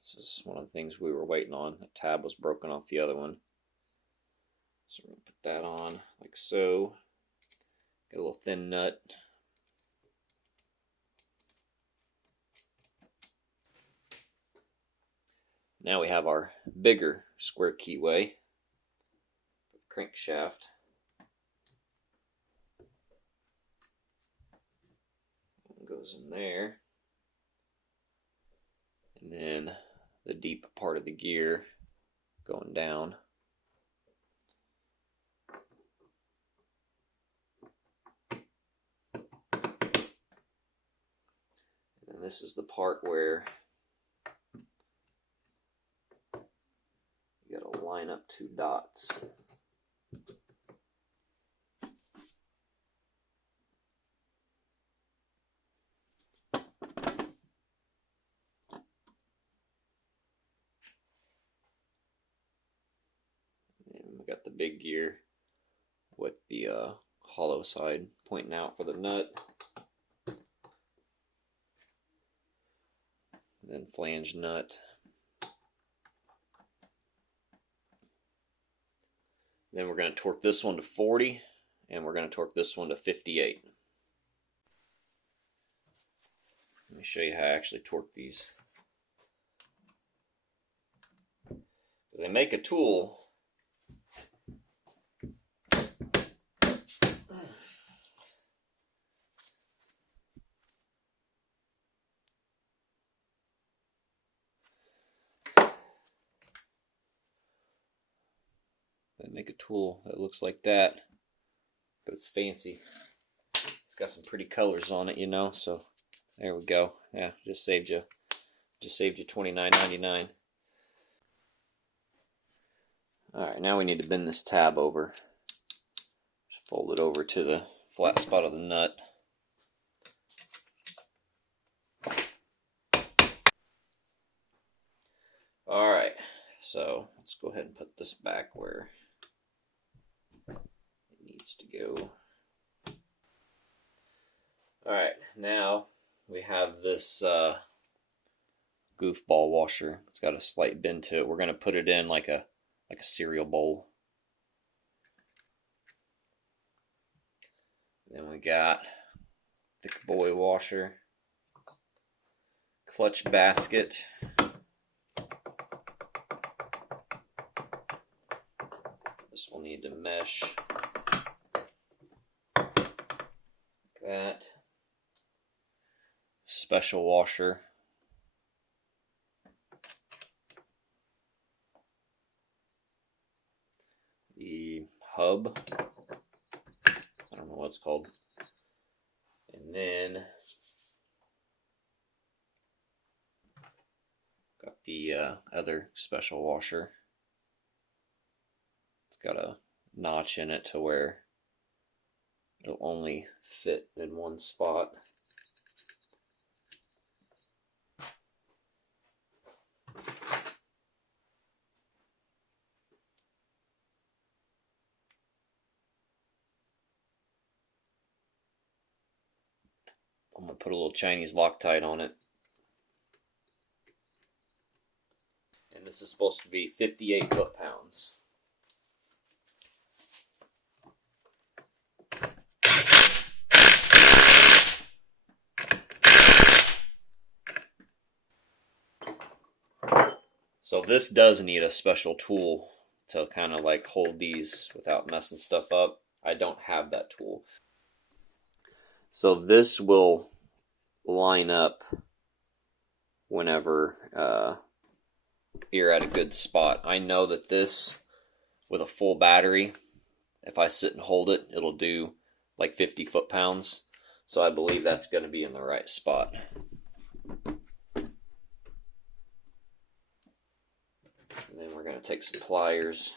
This is one of the things we were waiting on. The tab was broken off the other one. So we're going to put that on like so. Get a little thin nut. Now we have our bigger square keyway. Crankshaft. Goes in there. And then the deep part of the gear going down. And this is the part where you gotta line up two dots. big gear with the hollow side pointing out for the nut. Then flange nut. Then we're going to torque this one to 40, and we're going to torque this one to 58. Let me show you how I actually torque these. They make a tool that looks like that, but it's fancy. It's got some pretty colors on it, you know. So there we go. Yeah, just saved you $29.99. All right, now we need to bend this tab over. Just fold it over to the flat spot of the nut. All right, so let's go ahead and put this back where it needs to go. All right, now we have this goofball washer. It's got a slight bend to it. We're going to put it in like a cereal bowl. Then we got thick boy washer, clutch basket, this will need to mesh like that. Special washer, the hub, I don't know what it's called, and then got the other special washer. It's got a notch in it to where it'll only fit in one spot. I'm going to put a little Chinese Loctite on it. And this is supposed to be 58 foot-pounds. So this does need a special tool to kind of like hold these without messing stuff up. I don't have that tool. So this will line up whenever you're at a good spot. I know that this, with a full battery, if I sit and hold it, it'll do like 50 foot-pounds. So I believe that's going to be in the right spot. And then we're going to take some pliers,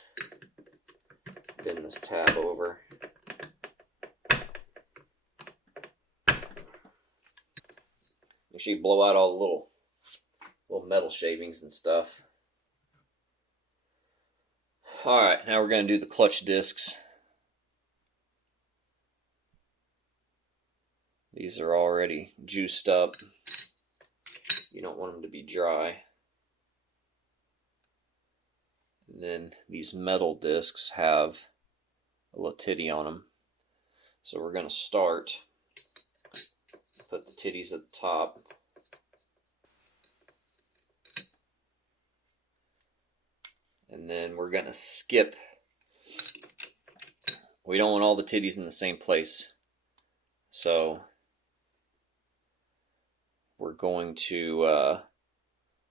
bend this tab over. Make sure you blow out all the little metal shavings and stuff. Alright, now we're going to do the clutch discs. These are already juiced up. You don't want them to be dry. And then these metal discs have a little titty on them. So we're going to start, put the titties at the top. And then we're going to skip. We don't want all the titties in the same place. So we're going to,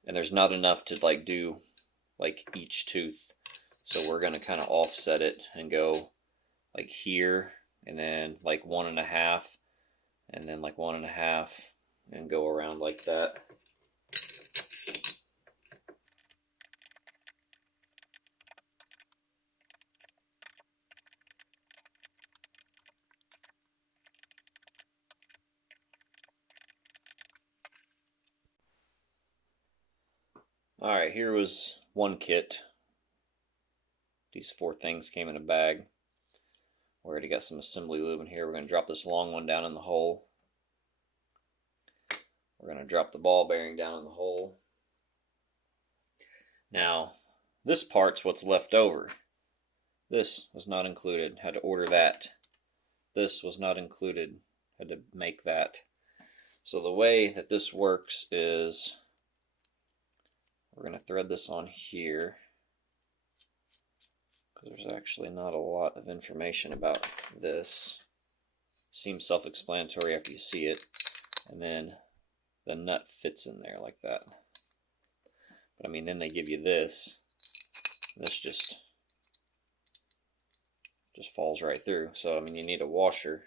and there's not enough to like do like each tooth. So we're going to kind of offset it and go like here, and then like 1.5, and then like 1.5, and go around like that. Alright, here was one kit. These 4 things came in a bag. We already got some assembly lube in here. We're going to drop this long one down in the hole. We're going to drop the ball bearing down in the hole. Now, this part's what's left over. This was not included. Had to order that. This was not included. Had to make that. So the way that this works is we're going to thread this on here, because there's actually not a lot of information about this. Seems self-explanatory after you see it. And then the nut fits in there like that. But I mean, then they give you this. This just falls right through. So I mean, you need a washer.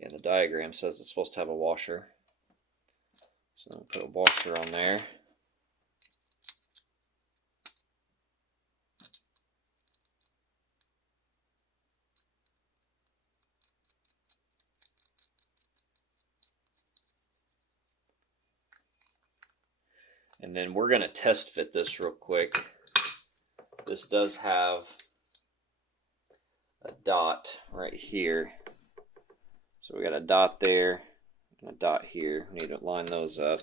And the diagram says it's supposed to have a washer. So we'll put a washer on there. And then we're going to test fit this real quick. This does have a dot right here. So we got a dot there and a dot here. We need to line those up.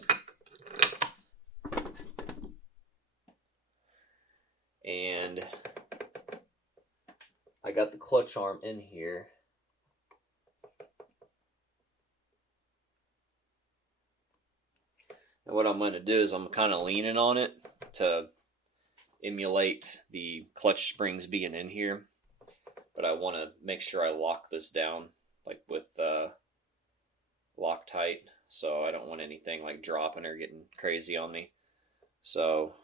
And I got the clutch arm in here. And what I'm going to do is I'm kind of leaning on it to emulate the clutch springs being in here. But I want to make sure I lock this down like with Loctite, so I don't want anything like dropping or getting crazy on me. So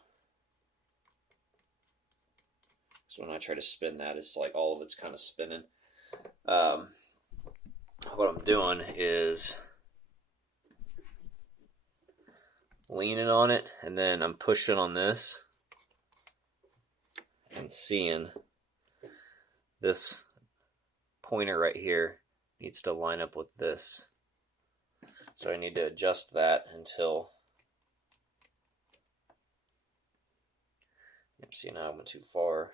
when I try to spin that, it's like all of it's kind of spinning. What I'm doing is leaning on it, and then I'm pushing on this and seeing this pointer right here needs to line up with this. So I need to adjust that until, see, now I went too far.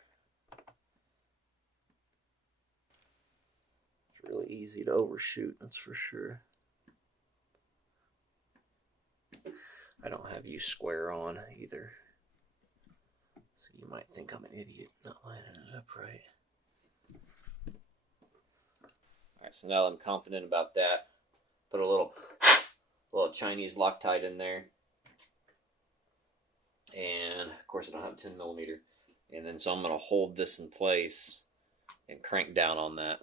It's really easy to overshoot, that's for sure. I don't have you square on either. So you might think I'm an idiot not lining it up right. Alright, so now that I'm confident about that, put a little Chinese Loctite in there. And of course I don't have a 10 millimeter. And then so I'm going to hold this in place and crank down on that.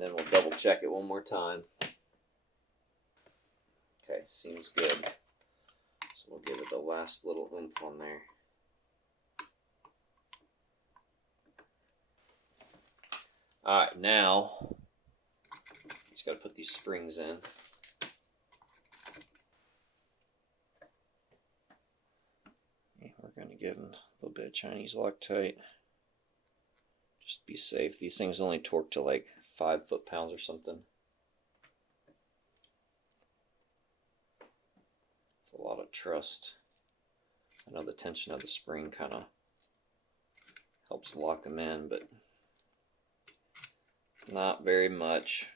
Then we'll double check it one more time. Okay, seems good. So we'll give it the last little oomph on there. Alright, now just got to put these springs in. Okay, we're going to give them a little bit of Chinese Loctite. Just be safe. These things only torque to like 5 foot-pounds or something. It's a lot of trust. I know the tension of the spring kind of helps lock them in, but not very much.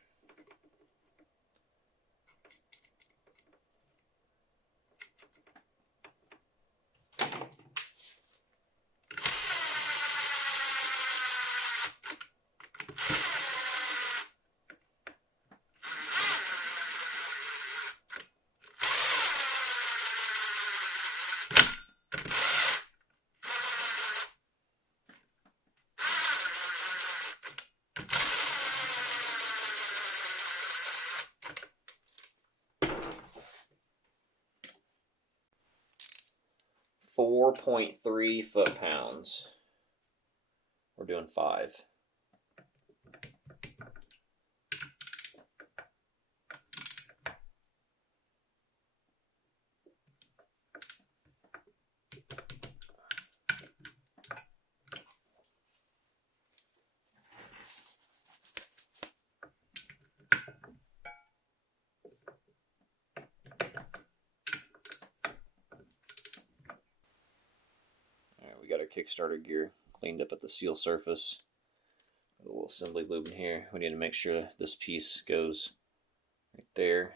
.3 foot-pounds. We're doing 5. Kickstarter gear cleaned up at the seal surface. A little assembly lube in here. We need to make sure that this piece goes right there.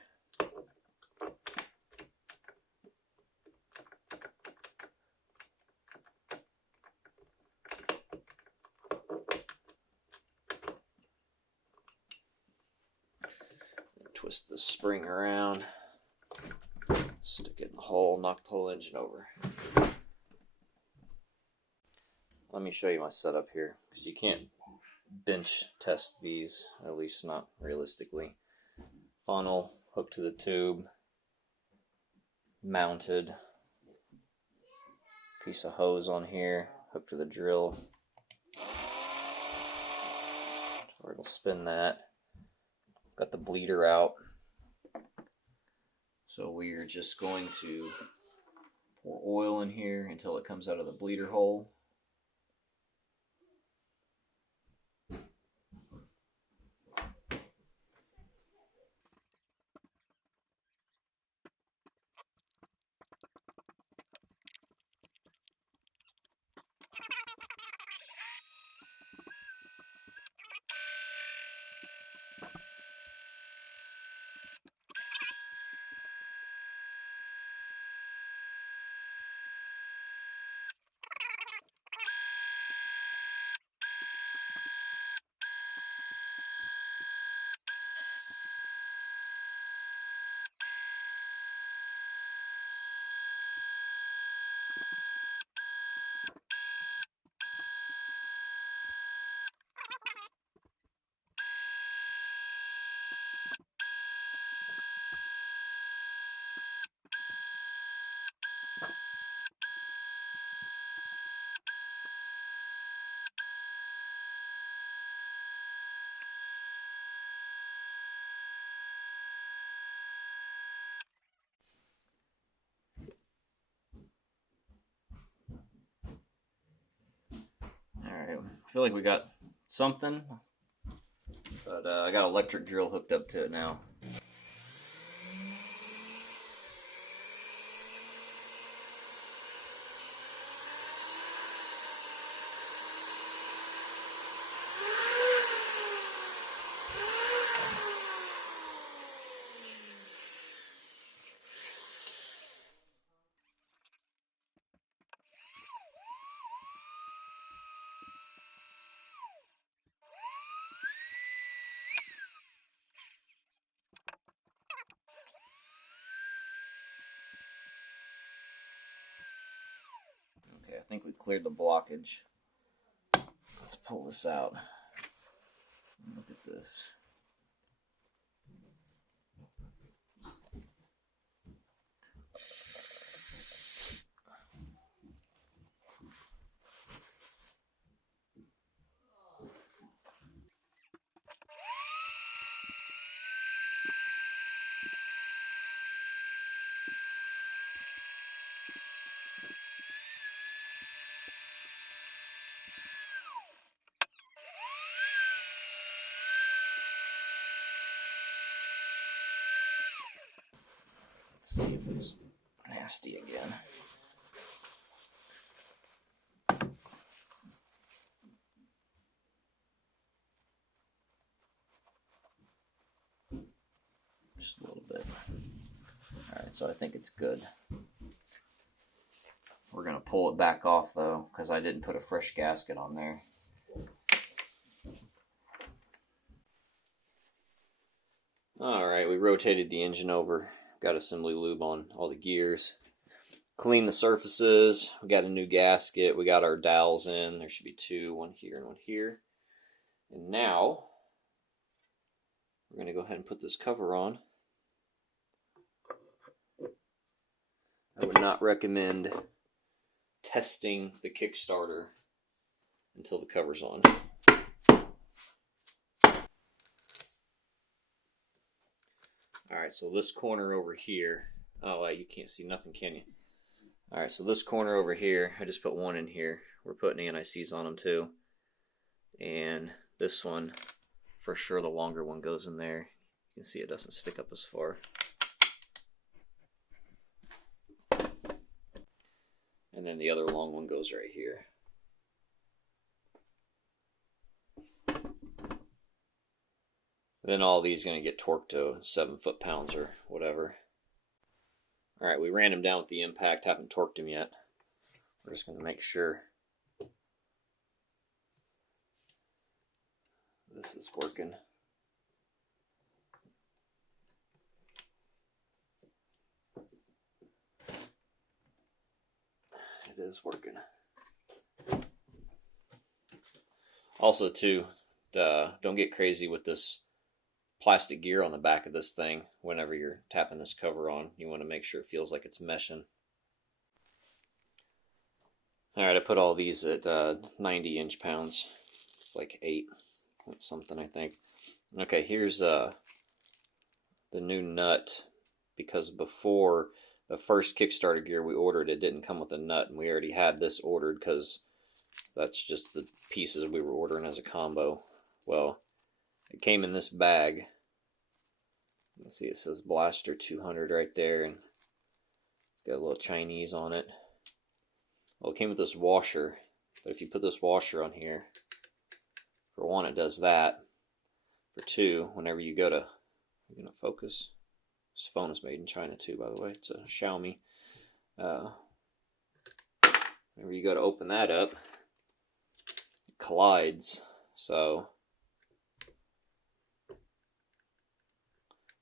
Twist the spring around, stick it in the hole, knock the whole engine over. Let me show you my setup here, because you can't bench test these, at least not realistically. Funnel hooked to the tube, mounted, piece of hose on here, hooked to the drill, or it'll spin that. Got the bleeder out, so we're just going to pour oil in here until it comes out of the bleeder hole. Alright, I feel like we got something, but I got an electric drill hooked up to it now. Okay, I think we cleared the blockage. Let's pull this out. Look at this. Let's see if it's nasty again. Just a little bit. Alright, so I think it's good. We're going to pull it back off though, because I didn't put a fresh gasket on there. Alright, we rotated the engine over. Got assembly lube on all the gears. Clean the surfaces. We got a new gasket. We got our dowels in. There should be two, one here and one here. And now we're going to go ahead and put this cover on. I would not recommend testing the Kickstarter until the cover's on. Alright, so this corner over here, oh, you can't see nothing, can you? Alright, so this corner over here, I just put one in here. We're putting anti-seize on them too. And this one, for sure the longer one goes in there. You can see it doesn't stick up as far. And then the other long one goes right here. And then all these going to get torqued to 7 foot-pounds or whatever. All right, we ran him down with the impact. Haven't torqued him yet. We're just going to make sure this is working. It is working. Also, too, don't get crazy with this plastic gear on the back of this thing. Whenever you're tapping this cover on, you want to make sure it feels like it's meshing. Alright, I put all these at 90 inch-pounds. It's like 8 point something, I think. Okay, here's the new nut, because before the first Kickstarter gear we ordered, it didn't come with a nut, and we already had this ordered because that's just the pieces we were ordering as a combo. Well, it came in this bag. Let's see, it says Blaster 200 right there, and it's got a little Chinese on it. Well, it came with this washer, but if you put this washer on here, for one, it does that. For two, whenever you go to, you're gonna focus. This phone is made in China too, by the way. It's a Xiaomi. Whenever you go to open that up, it collides. So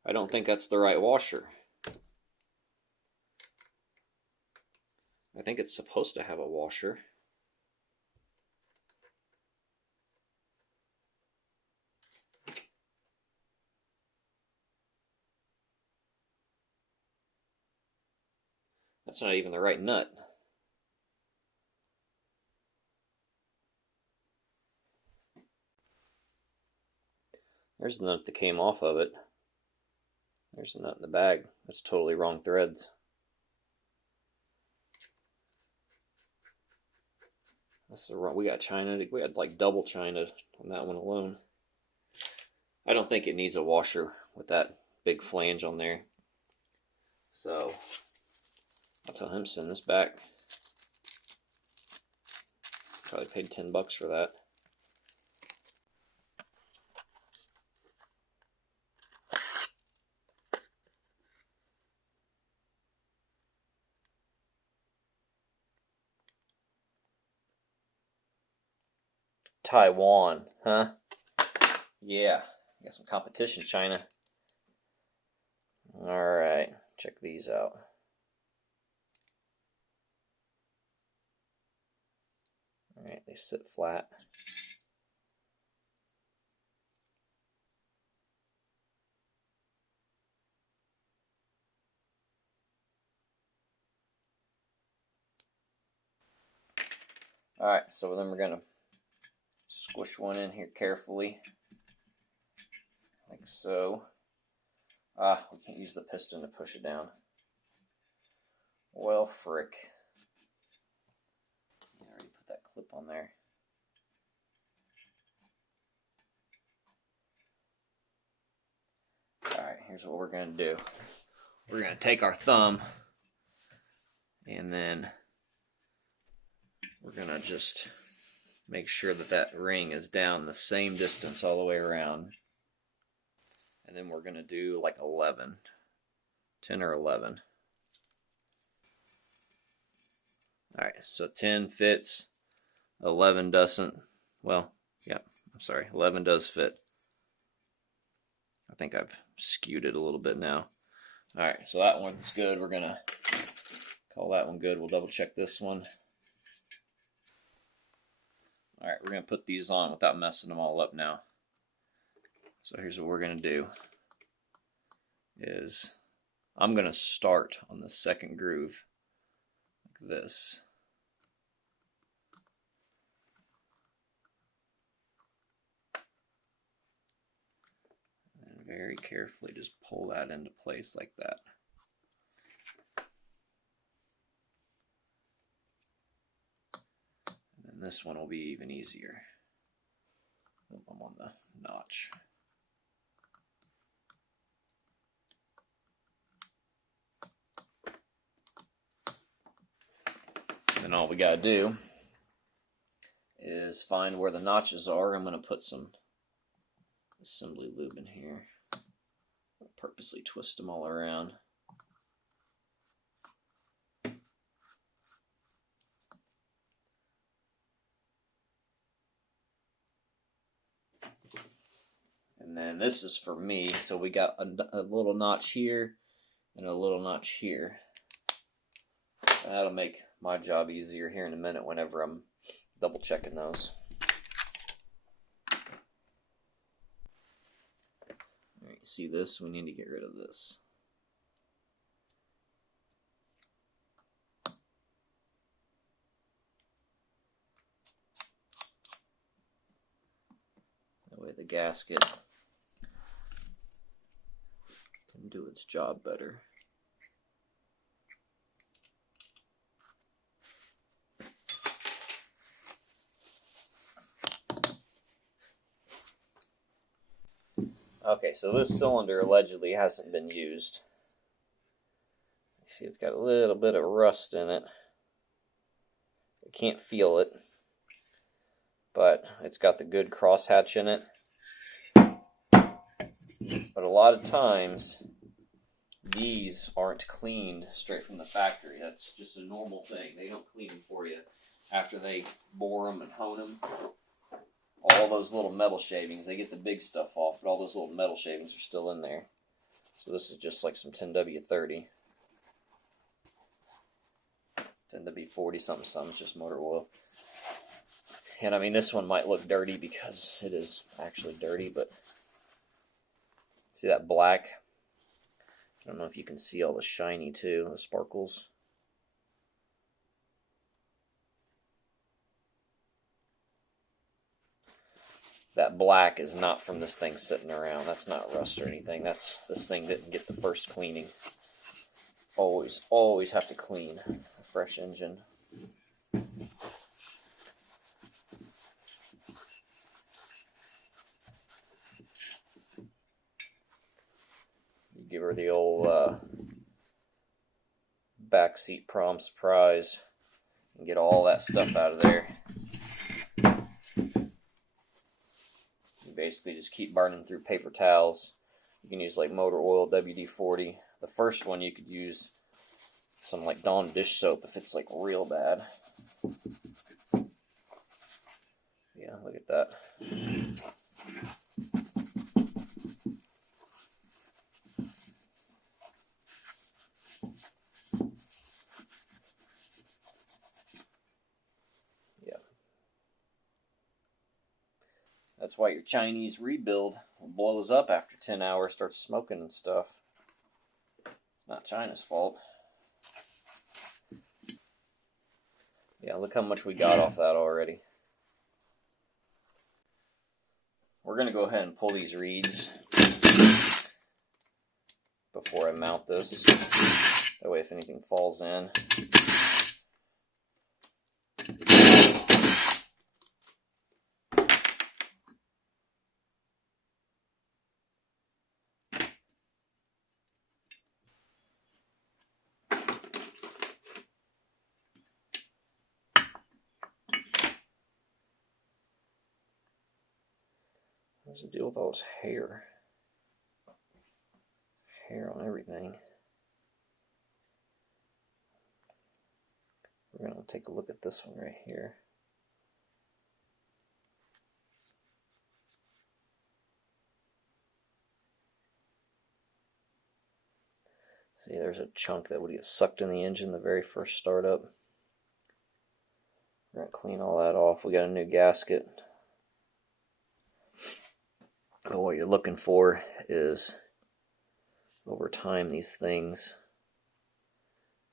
I don't think that's the right washer. I think it's supposed to have a washer. That's not even the right nut. There's the nut that came off of it. There's the nut in the bag. That's totally wrong threads. That's the wrong. We got China. We had like double China on that one alone. I don't think it needs a washer with that big flange on there. So I'll tell him to send this back. Probably paid $10 for that. Taiwan, huh? Yeah, got some competition, China. Alright, check these out. Alright, they sit flat. Alright, so then we're going to squish one in here carefully. Like so. We can't use the piston to push it down. Well, frick. I already put that clip on there. Alright, here's what we're going to do. We're going to take our thumb, and then we're going to just make sure that that ring is down the same distance all the way around. And then we're going to do like 11. 10 or 11. Alright, so 10 fits, 11 doesn't. Well, yeah, I'm sorry, 11 does fit. I think I've skewed it a little bit now. Alright, so that one's good. We're going to call that one good. We'll double check this one. Alright, we're going to put these on without messing them all up now. So here's what we're going to do. Is I'm going to start on the second groove like this. And very carefully just pull that into place like that. And this one will be even easier. I'm on the notch. Then all we gotta do is find where the notches are. I'm gonna put some assembly lube in here. I'll purposely twist them all around. And then this is for me, so we got a little notch here and a little notch here. That'll make my job easier here in a minute whenever I'm double checking those. Alright, you see this? We need to get rid of this. That way the gasket can do its job better. Okay, so this cylinder allegedly hasn't been used. See, it's got a little bit of rust in it. I can't feel it, but it's got the good crosshatch in it. But a lot of times, these aren't cleaned straight from the factory. That's just a normal thing. They don't clean them for you after they bore them and hone them. All those little metal shavings, they get the big stuff off, but all those little metal shavings are still in there. So this is just like some 10W30. 10W40 something something, it's just motor oil. And I mean, this one might look dirty because it is actually dirty, but see that black? I don't know if you can see all the shiny too, the sparkles. That black is not from this thing sitting around. That's not rust or anything. This thing didn't get the first cleaning. Always have to clean a fresh engine. You give her the old backseat prom surprise and get all that stuff out of there. Basically just keep burning through paper towels. You can use like motor oil, WD-40. The first one you could use some like Dawn dish soap if it's like real bad. Yeah, look at that. That's why your Chinese rebuild blows up after 10 hours, starts smoking and stuff. It's not China's fault. Yeah, look how much we got off that already. We're going to go ahead and pull these reeds before I mount this. That way if anything falls in. What's the deal with all this hair? Hair on everything. We're going to take a look at this one right here. See, there's a chunk that would get sucked in the engine the very first startup. We're going to clean all that off. We got a new gasket. But what you're looking for is, over time, these things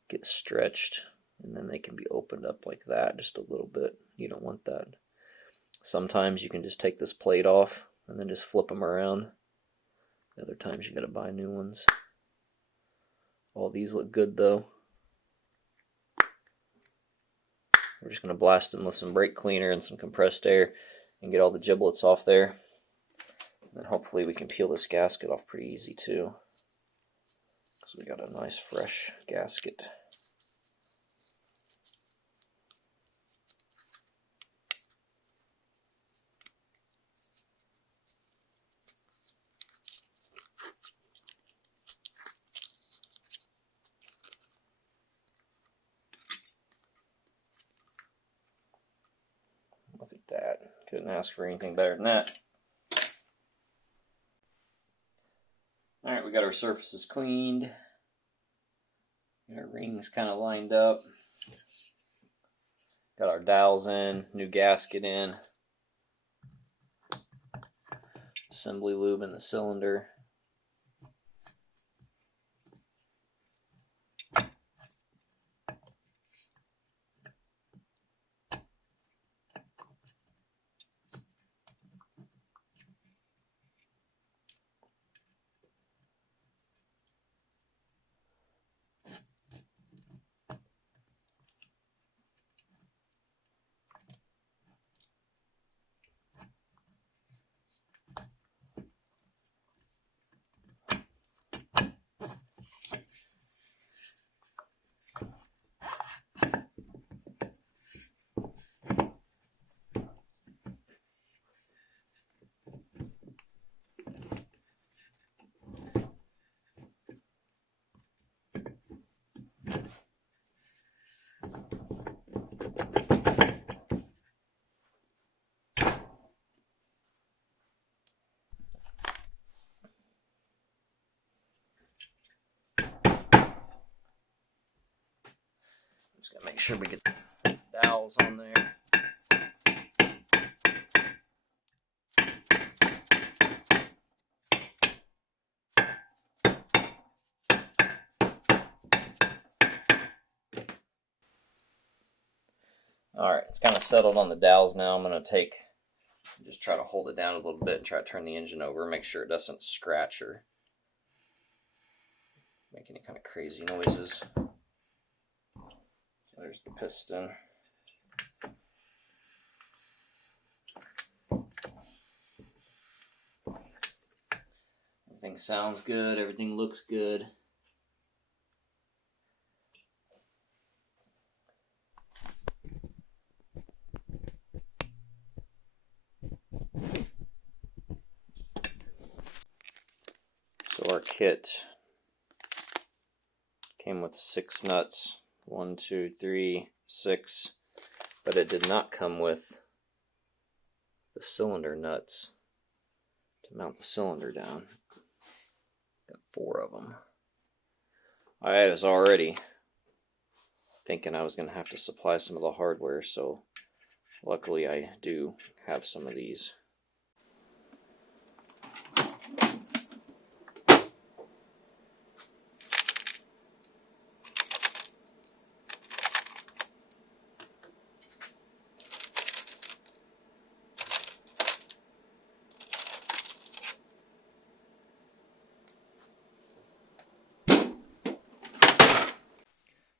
get stretched, and then they can be opened up like that just a little bit. You don't want that. Sometimes you can just take this plate off and then just flip them around. Other times you got to buy new ones. All these look good though. We're just going to blast them with some brake cleaner and some compressed air and get all the giblets off there. And hopefully we can peel this gasket off pretty easy too, because we got a nice fresh gasket. Couldn't ask for anything better than that. Alright, we got our surfaces cleaned. Got our rings kind of lined up. Got our dowels in, new gasket in. Assembly lube in the cylinder. Just gotta make sure we get the dowels on there. Alright, it's kind of settled on the dowels now. I'm going to just try to hold it down a little bit and try to turn the engine over, make sure it doesn't scratch or make any kind of crazy noises. There's the piston. Everything sounds good, everything looks good. So our kit came with 6 nuts. 1, 2, 3, 6. But it did not come with the cylinder nuts to mount the cylinder down. Got 4 of them. I was already thinking I was going to have to supply some of the hardware, so luckily I do have some of these.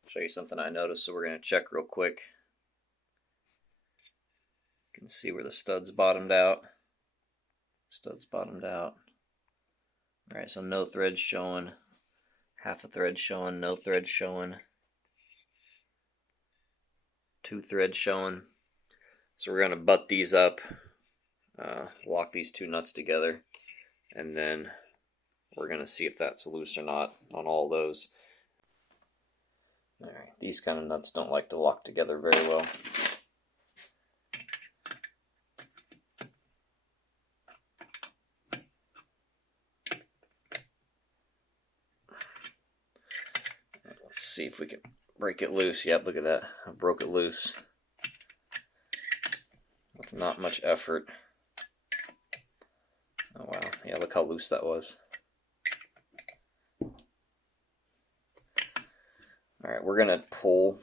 Show you something I noticed, so we're going to check real quick. You can see where the studs bottomed out. Studs bottomed out. Alright, so no threads showing. Half a thread showing, no thread showing. 2 threads showing. So we're going to butt these up, lock these 2 nuts together, and then we're going to see if that's loose or not on all those. Alright, these kind of nuts don't like to lock together very well. Let's see if we can break it loose. Yep, look at that. I broke it loose with not much effort. Oh wow, yeah, look how loose that was. Alright, we're gonna pull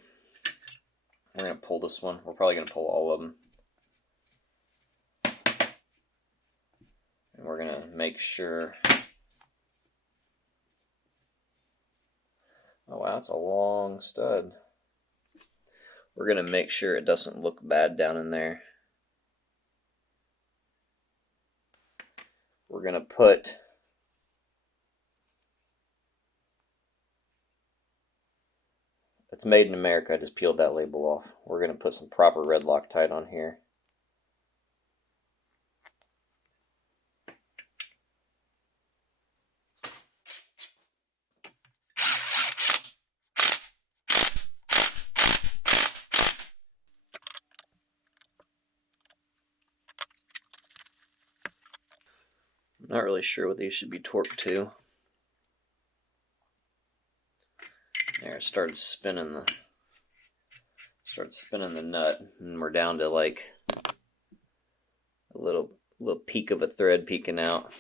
this one. We're probably gonna pull all of them. And we're gonna make sure. Oh wow, that's a long stud. We're gonna make sure it doesn't look bad down in there. We're gonna put it's made in America. I just peeled that label off. We're going to put some proper red Loctite on here. Not really sure what these should be torqued to. There, it started spinning the nut, and we're down to like a little peak of a thread peeking out.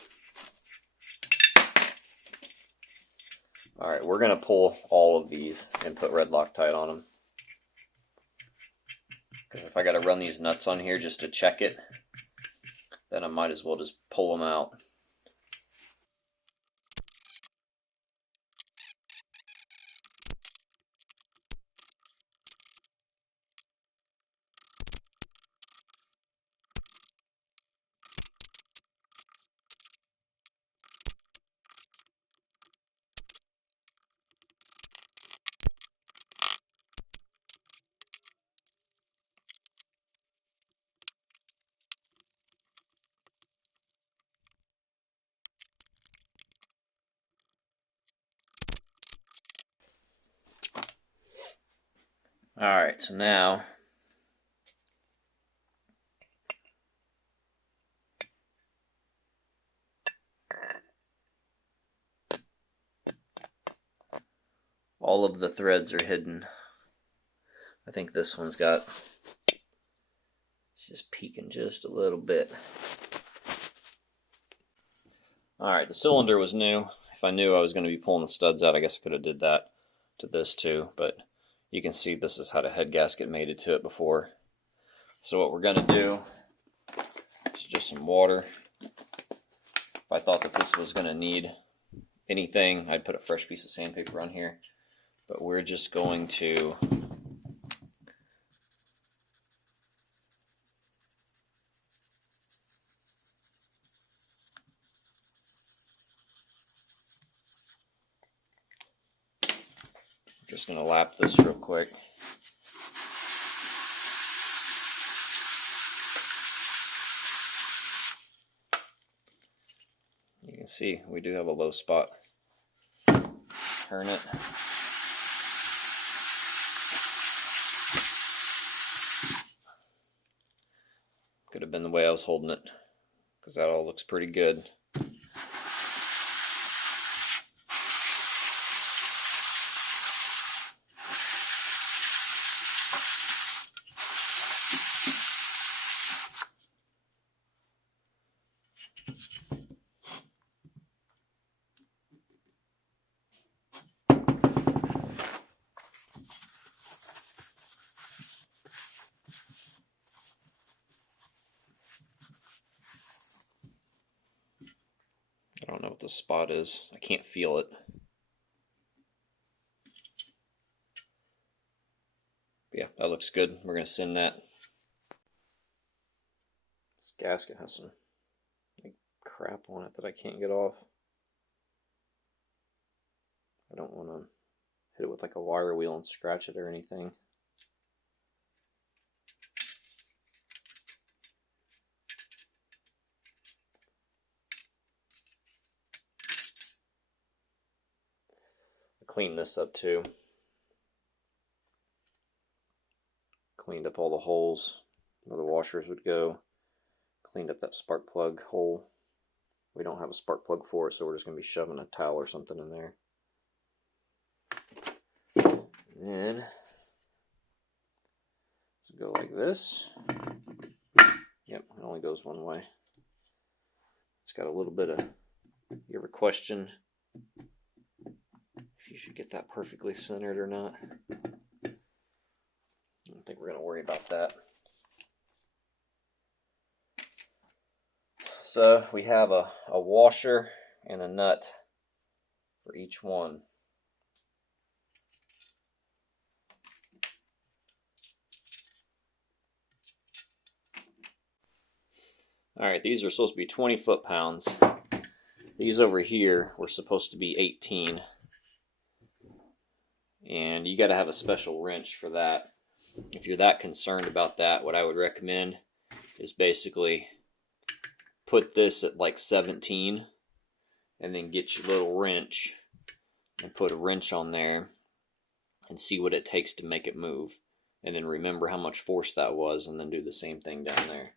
All right, we're gonna pull all of these and put red Loctite on them. Because if I gotta run these nuts on here just to check it, then I might as well just pull them out. Alright, so now all of the threads are hidden. I think this one's got, it's just peeking just a little bit. Alright, the cylinder was new. If I knew I was going to be pulling the studs out, I guess I could have did that to this too, but you can see this is how the head gasket mated to it before. So what we're going to do is just some water. If I thought that this was going to need anything, I'd put a fresh piece of sandpaper on here. But we're just going to lap this real quick. You can see we do have a low spot. Turn it. Could have been the way I was holding it, because that all looks pretty good. I don't know what the spot is. I can't feel it. But yeah, that looks good. We're going to send that. This gasket has some crap on it that I can't get off. I don't want to hit it with like a wire wheel and scratch it or anything. Clean this up too. Cleaned up all the holes where the washers would go. Cleaned up that spark plug hole. We don't have a spark plug for it, so we're just going to be shoving a towel or something in there. And then go like this. Yep, it only goes one way. It's got a little bit of, you ever question if you should get that perfectly centered or not? I don't think we're going to worry about that. So we have a washer and a nut for each one. Alright, these are supposed to be 20 foot-pounds. These over here were supposed to be 18. And you got to have a special wrench for that. If you're that concerned about that, what I would recommend is basically put this at like 17 and then get your little wrench and put a wrench on there and see what it takes to make it move. And then remember how much force that was and then do the same thing down there.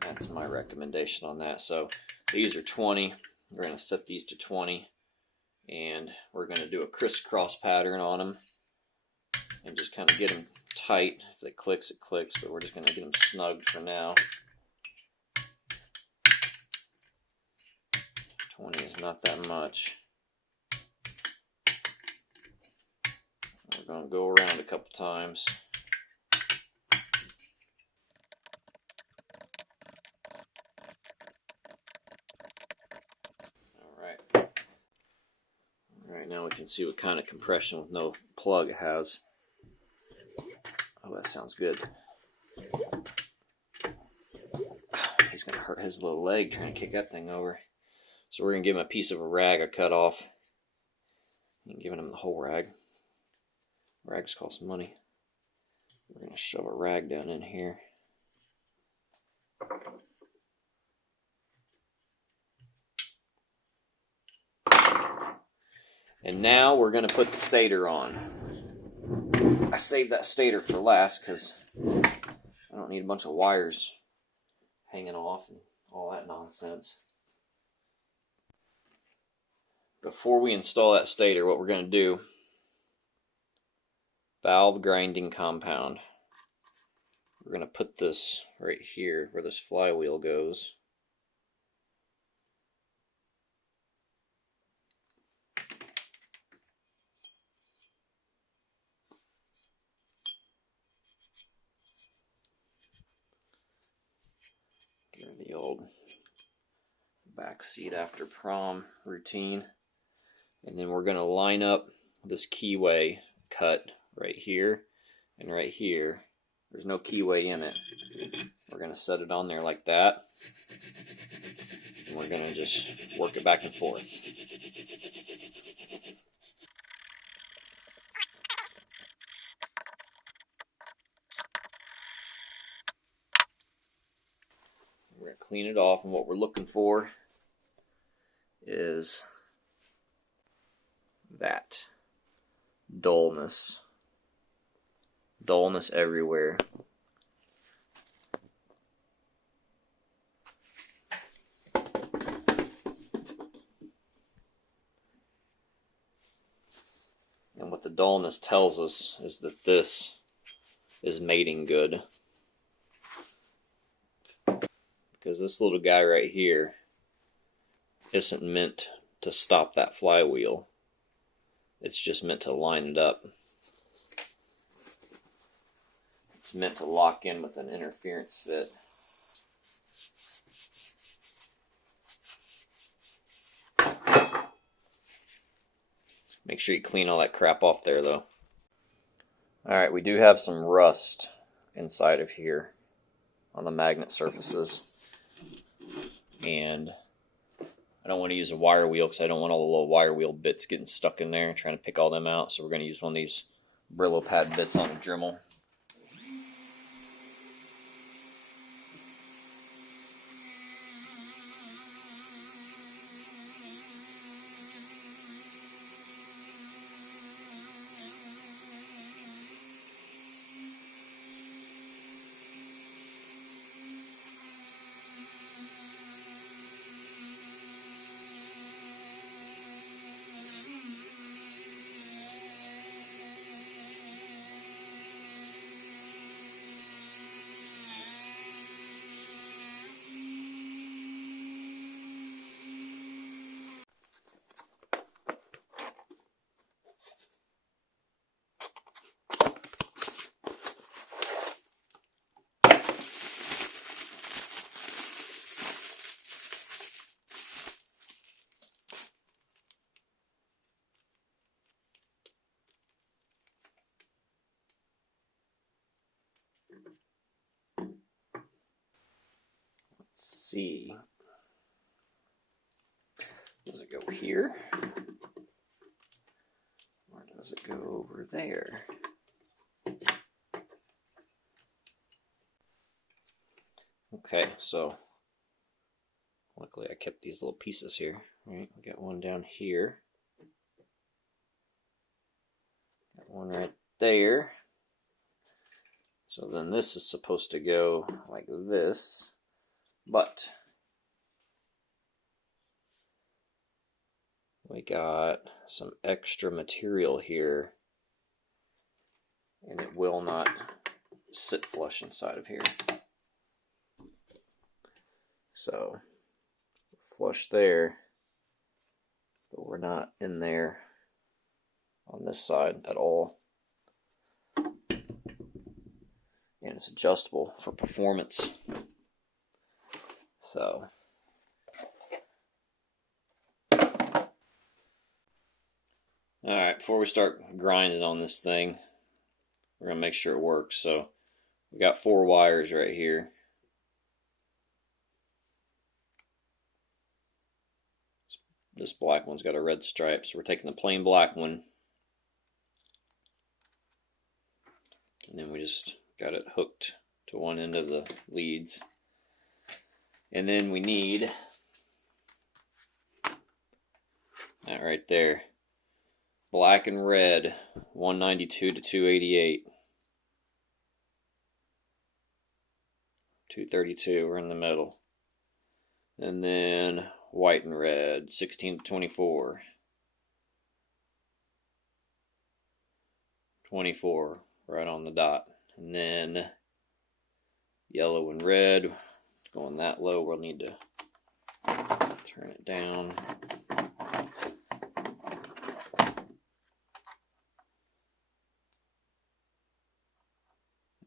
That's my recommendation on that. So these are 20. We're going to set these to 20, and we're going to do a crisscross pattern on them and just kind of get them tight. If it clicks, but we're just going to get them snug for now. 20 is not that much. We're going to go around a couple times. Alright, now we can see what kind of compression with no plug it has. Oh, that sounds good. He's going to hurt his little leg trying to kick that thing over. So we're going to give him a piece of a rag I cut off. And giving him the whole rag. Rags cost money. We're going to shove a rag down in here. And now we're going to put the stator on. I saved that stator for last because I don't need a bunch of wires hanging off and all that nonsense. Before we install that stator, what we're going to do, valve grinding compound. We're going to put this right here where this flywheel goes. Give her the old back seat after prom routine. And then we're going to line up this keyway cut right here and right here. There's no keyway in it. We're going to set it on there like that. And we're going to just work it back and forth. We're going to clean it off, and what we're looking for is that dullness. Dullness everywhere. And what the dullness tells us is that this is mating good. Because this little guy right here isn't meant to stop that flywheel. It's just meant to line it up. It's meant to lock in with an interference fit. Make sure you clean all that crap off there though. Alright, we do have some rust inside of here on the magnet surfaces. And I don't want to use a wire wheel because I don't want all the little wire wheel bits getting stuck in there and trying to pick all them out. So we're going to use one of these Brillo pad bits on a Dremel. Let's see. Does it go here? Or does it go over there? Okay, so luckily I kept these little pieces here. Right, we got one down here. Got one right there. So then this is supposed to go like this. But we got some extra material here, and it will not sit flush inside of here. So flush there, but we're not in there on this side at all. And it's adjustable for performance. So alright, before we start grinding on this thing, we're going to make sure it works. So we got 4 wires right here. This black one's got a red stripe, so we're taking the plain black one, and then we just got it hooked to one end of the leads. And then we need that right there, black and red, 192 to 288. 232, we're in the middle. And then white and red, 16 to 24. 24, right on the dot. And then yellow and red, going that low, we'll need to turn it down.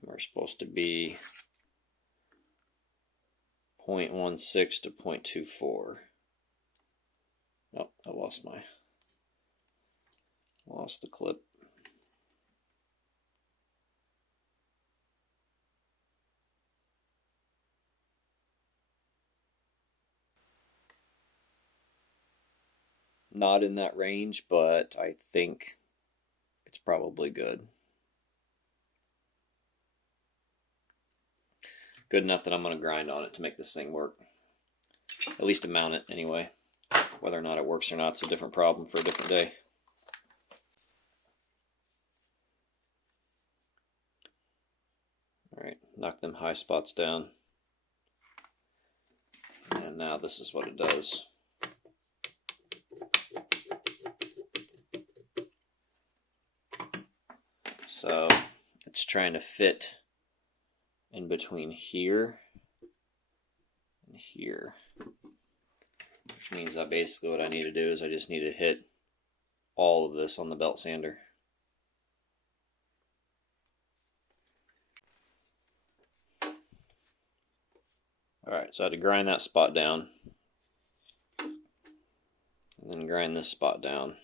We're supposed to be 0.16 to 0.24. Oh, I lost the clip. Not in that range, but I think it's probably good. Good enough that I'm going to grind on it to make this thing work. At least to mount it anyway. Whether or not it works or not is a different problem for a different day. Alright, knock them high spots down. And now this is what it does. So it's trying to fit in between here and here. Which means that basically what I need to do is I just need to hit all of this on the belt sander. Alright, so I had to grind that spot down. And then grind this spot down.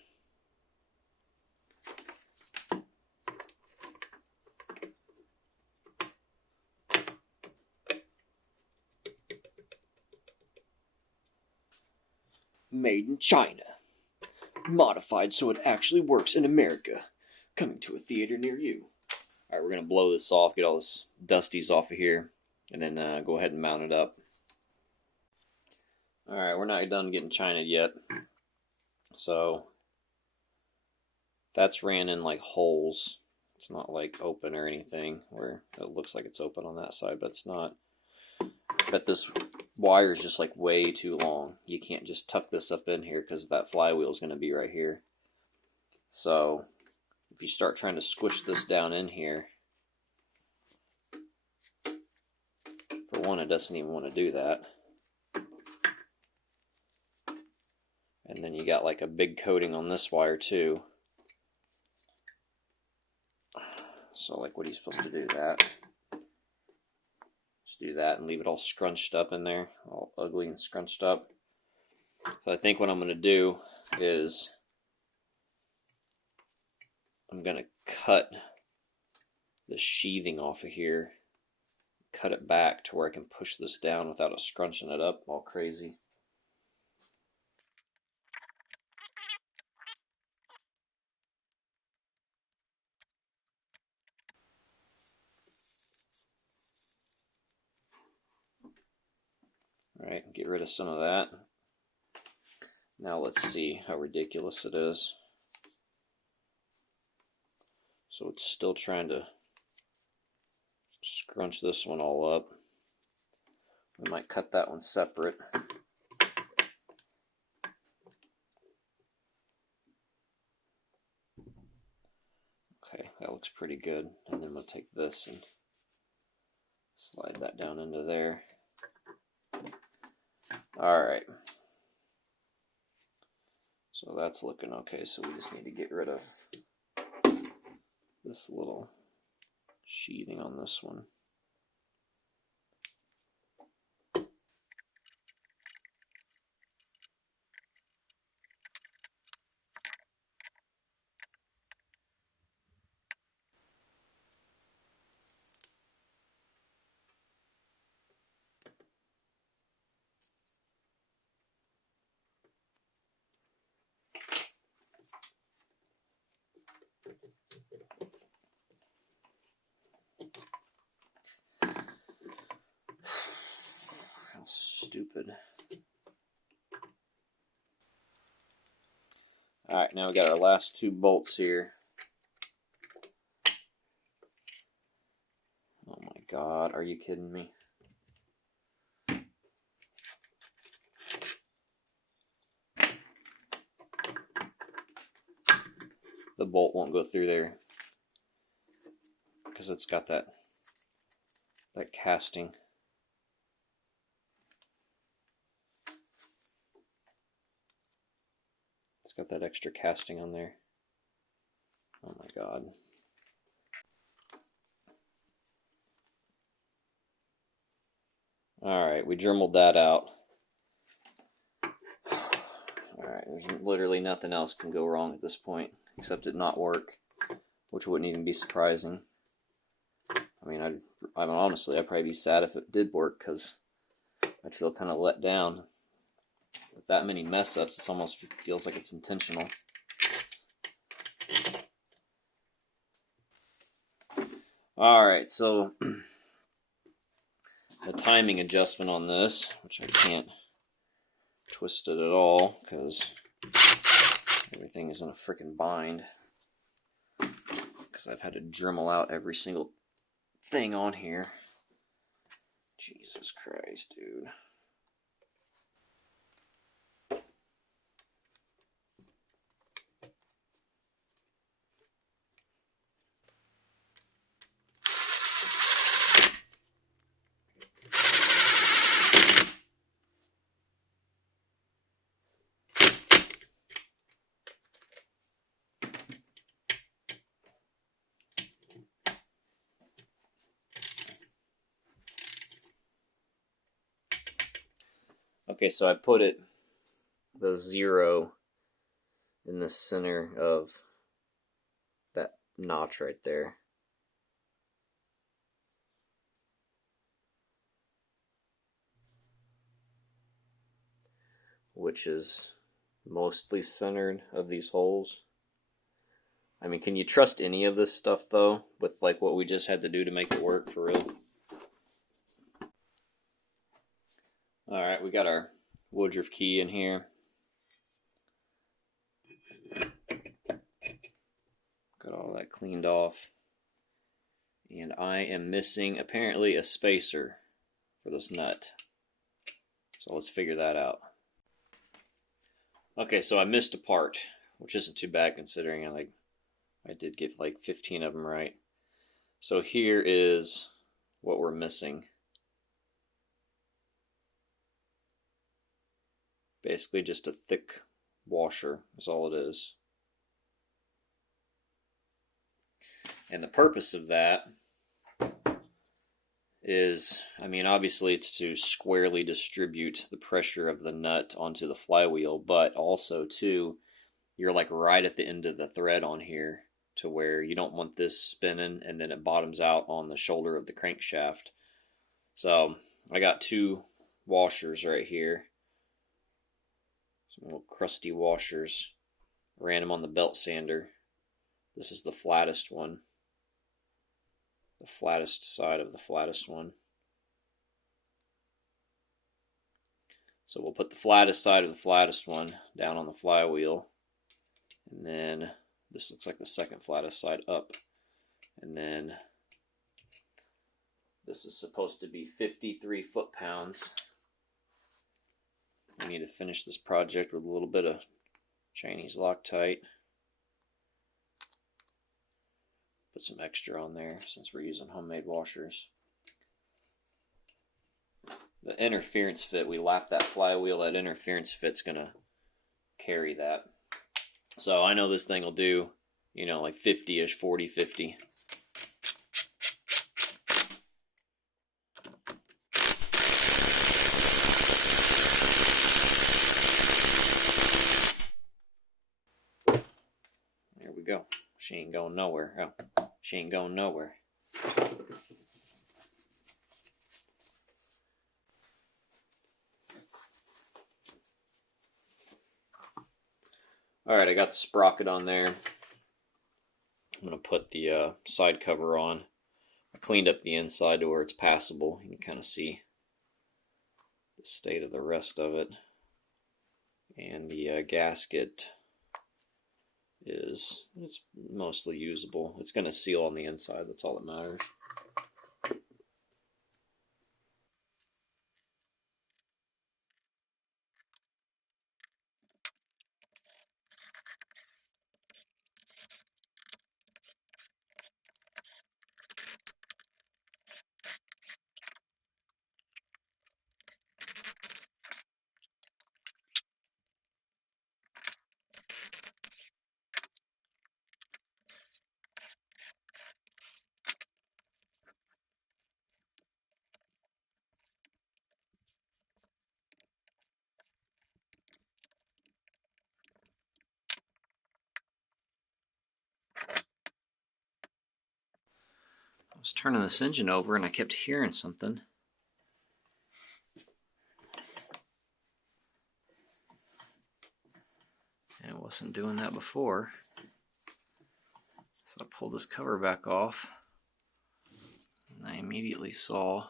Made in China. Modified so it actually works in America. Coming to a theater near you. Alright, we're going to blow this off, get all this dusties off of here, and then go ahead and mount it up. Alright, we're not done getting China yet. So, that's ran in like holes. It's not like open or anything, where it looks like it's open on that side, but it's not. But this wire is just like way too long. You can't just tuck this up in here because that flywheel is going to be right here. So if you start trying to squish this down in here, for one, it doesn't even want to do that. And then you got like a big coating on this wire too. So like, what are you supposed to do? That? Do that and leave it all scrunched up in there, all ugly and scrunched up. So I think what I'm going to do is I'm going to cut the sheathing off of here, cut it back to where I can push this down without it scrunching it up all crazy. Alright, get rid of some of that. Now let's see how ridiculous it is. So it's still trying to scrunch this one all up. We might cut that one separate. Okay, that looks pretty good. And then we'll take this and slide that down into there. Alright. So that's looking okay. So we just need to get rid of this little sheathing on this one. How stupid. Alright, now we got our last two bolts here. Oh my god, are you kidding me? The bolt won't go through there because it's got that casting. It's got that extra casting on there. Oh my god. Alright, we dremeled that out. Alright, there's literally nothing else can go wrong at this point except it not work, which wouldn't even be surprising. I mean, honestly, I'd probably be sad if it did work because I'd feel kind of let down. With that many mess ups, it almost feels like it's intentional. Alright, so the timing adjustment on this, which I can't twist it at all because everything is in a freaking bind because I've had to Dremel out every single thing on here. Jesus Christ, dude. Okay, so I put the 0 in the center of that notch right there. Which is mostly centered of these holes. I mean, can you trust any of this stuff though, with like what we just had to do to make it work for real? Alright, we got our Woodruff key in here. Got all that cleaned off. And I am missing apparently a spacer for this nut. So let's figure that out. Okay, so I missed a part, which isn't too bad considering I did get like 15 of them right. So here is what we're missing. Basically just a thick washer is all it is. And the purpose of that is, I mean, obviously it's to squarely distribute the pressure of the nut onto the flywheel, but also too, you're like right at the end of the thread on here to where you don't want this spinning and then it bottoms out on the shoulder of the crankshaft. So I got two washers right here. Some little crusty washers. Ran them on the belt sander. This is the flattest one. The flattest side of the flattest one. So we'll put the flattest side of the flattest one down on the flywheel. And then this looks like the second flattest side up. And then This is supposed to be 53 foot-pounds. We need to finish this project with a little bit of Chinese Loctite. Put some extra on there since we're using homemade washers. The interference fit, we lap that flywheel, that interference fit's gonna carry that. So I know this thing will do, you know, like 50-ish, 40, 50. There we go. She ain't going nowhere. Oh, she ain't going nowhere. Alright, I got the sprocket on there. I'm going to put the side cover on. I cleaned up the inside to where it's passable. You can kind of see the state of the rest of it. And the gasket it's mostly usable. It's going to seal on the inside. That's all that matters. I was turning this engine over and I kept hearing something. And it wasn't doing that before. So I pulled this cover back off. And I immediately saw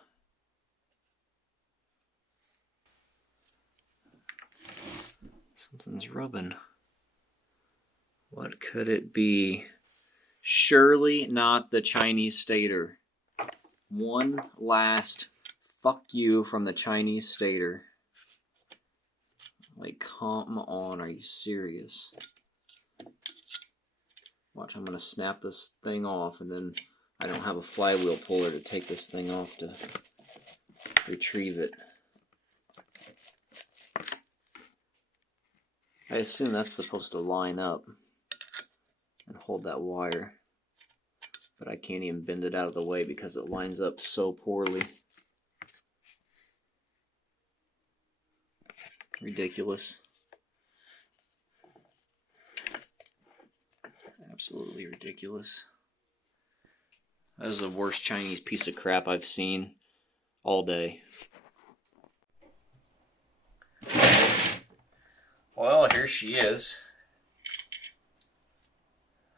something's rubbing. What could it be? Surely not the Chinese stator. One last fuck you from the Chinese stator. Like, come on, are you serious? Watch, I'm going to snap this thing off, and then I don't have a flywheel puller to take this thing off to retrieve it. I assume that's supposed to line up and hold that wire, but I can't even bend it out of the way because it lines up so poorly. Ridiculous. Absolutely ridiculous. That is the worst Chinese piece of crap I've seen all day. Well, here she is.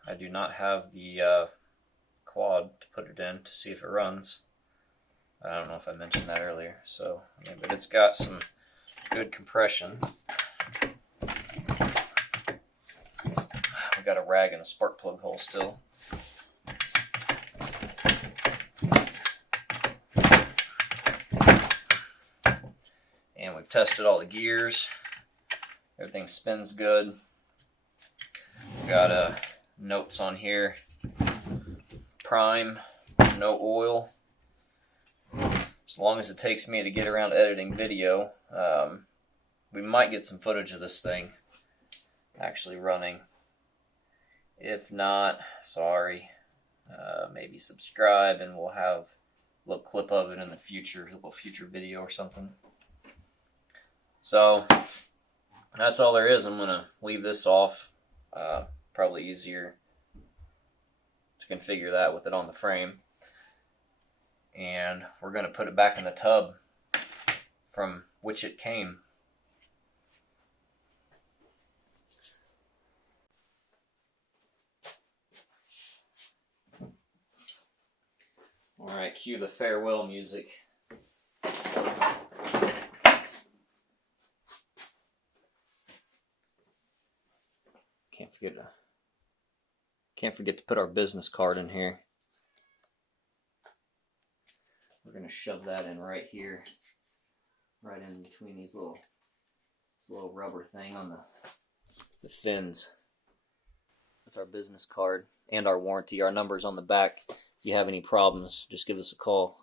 I do not have the quad to put it in to see if it runs. I don't know if I mentioned that earlier. So, but it's got some good compression. We got a rag in the spark plug hole still. And we've tested all the gears. Everything spins good. Got notes on here. Prime, no oil. As long as it takes me to get around to editing video, we might get some footage of this thing actually running. If not, sorry. Maybe subscribe and we'll have a little clip of it in the future, a little future video or something. So that's all there is. I'm going to leave this off. Probably easier to configure that with it on the frame. And we're going to put it back in the tub from which it came. Alright, cue the farewell music. Can't forget to put our business card in here. We're going to shove that in right here, right in between this little rubber thing on the fins. That's our business card and our warranty. Our number's on the back. If you have any problems, just give us a call.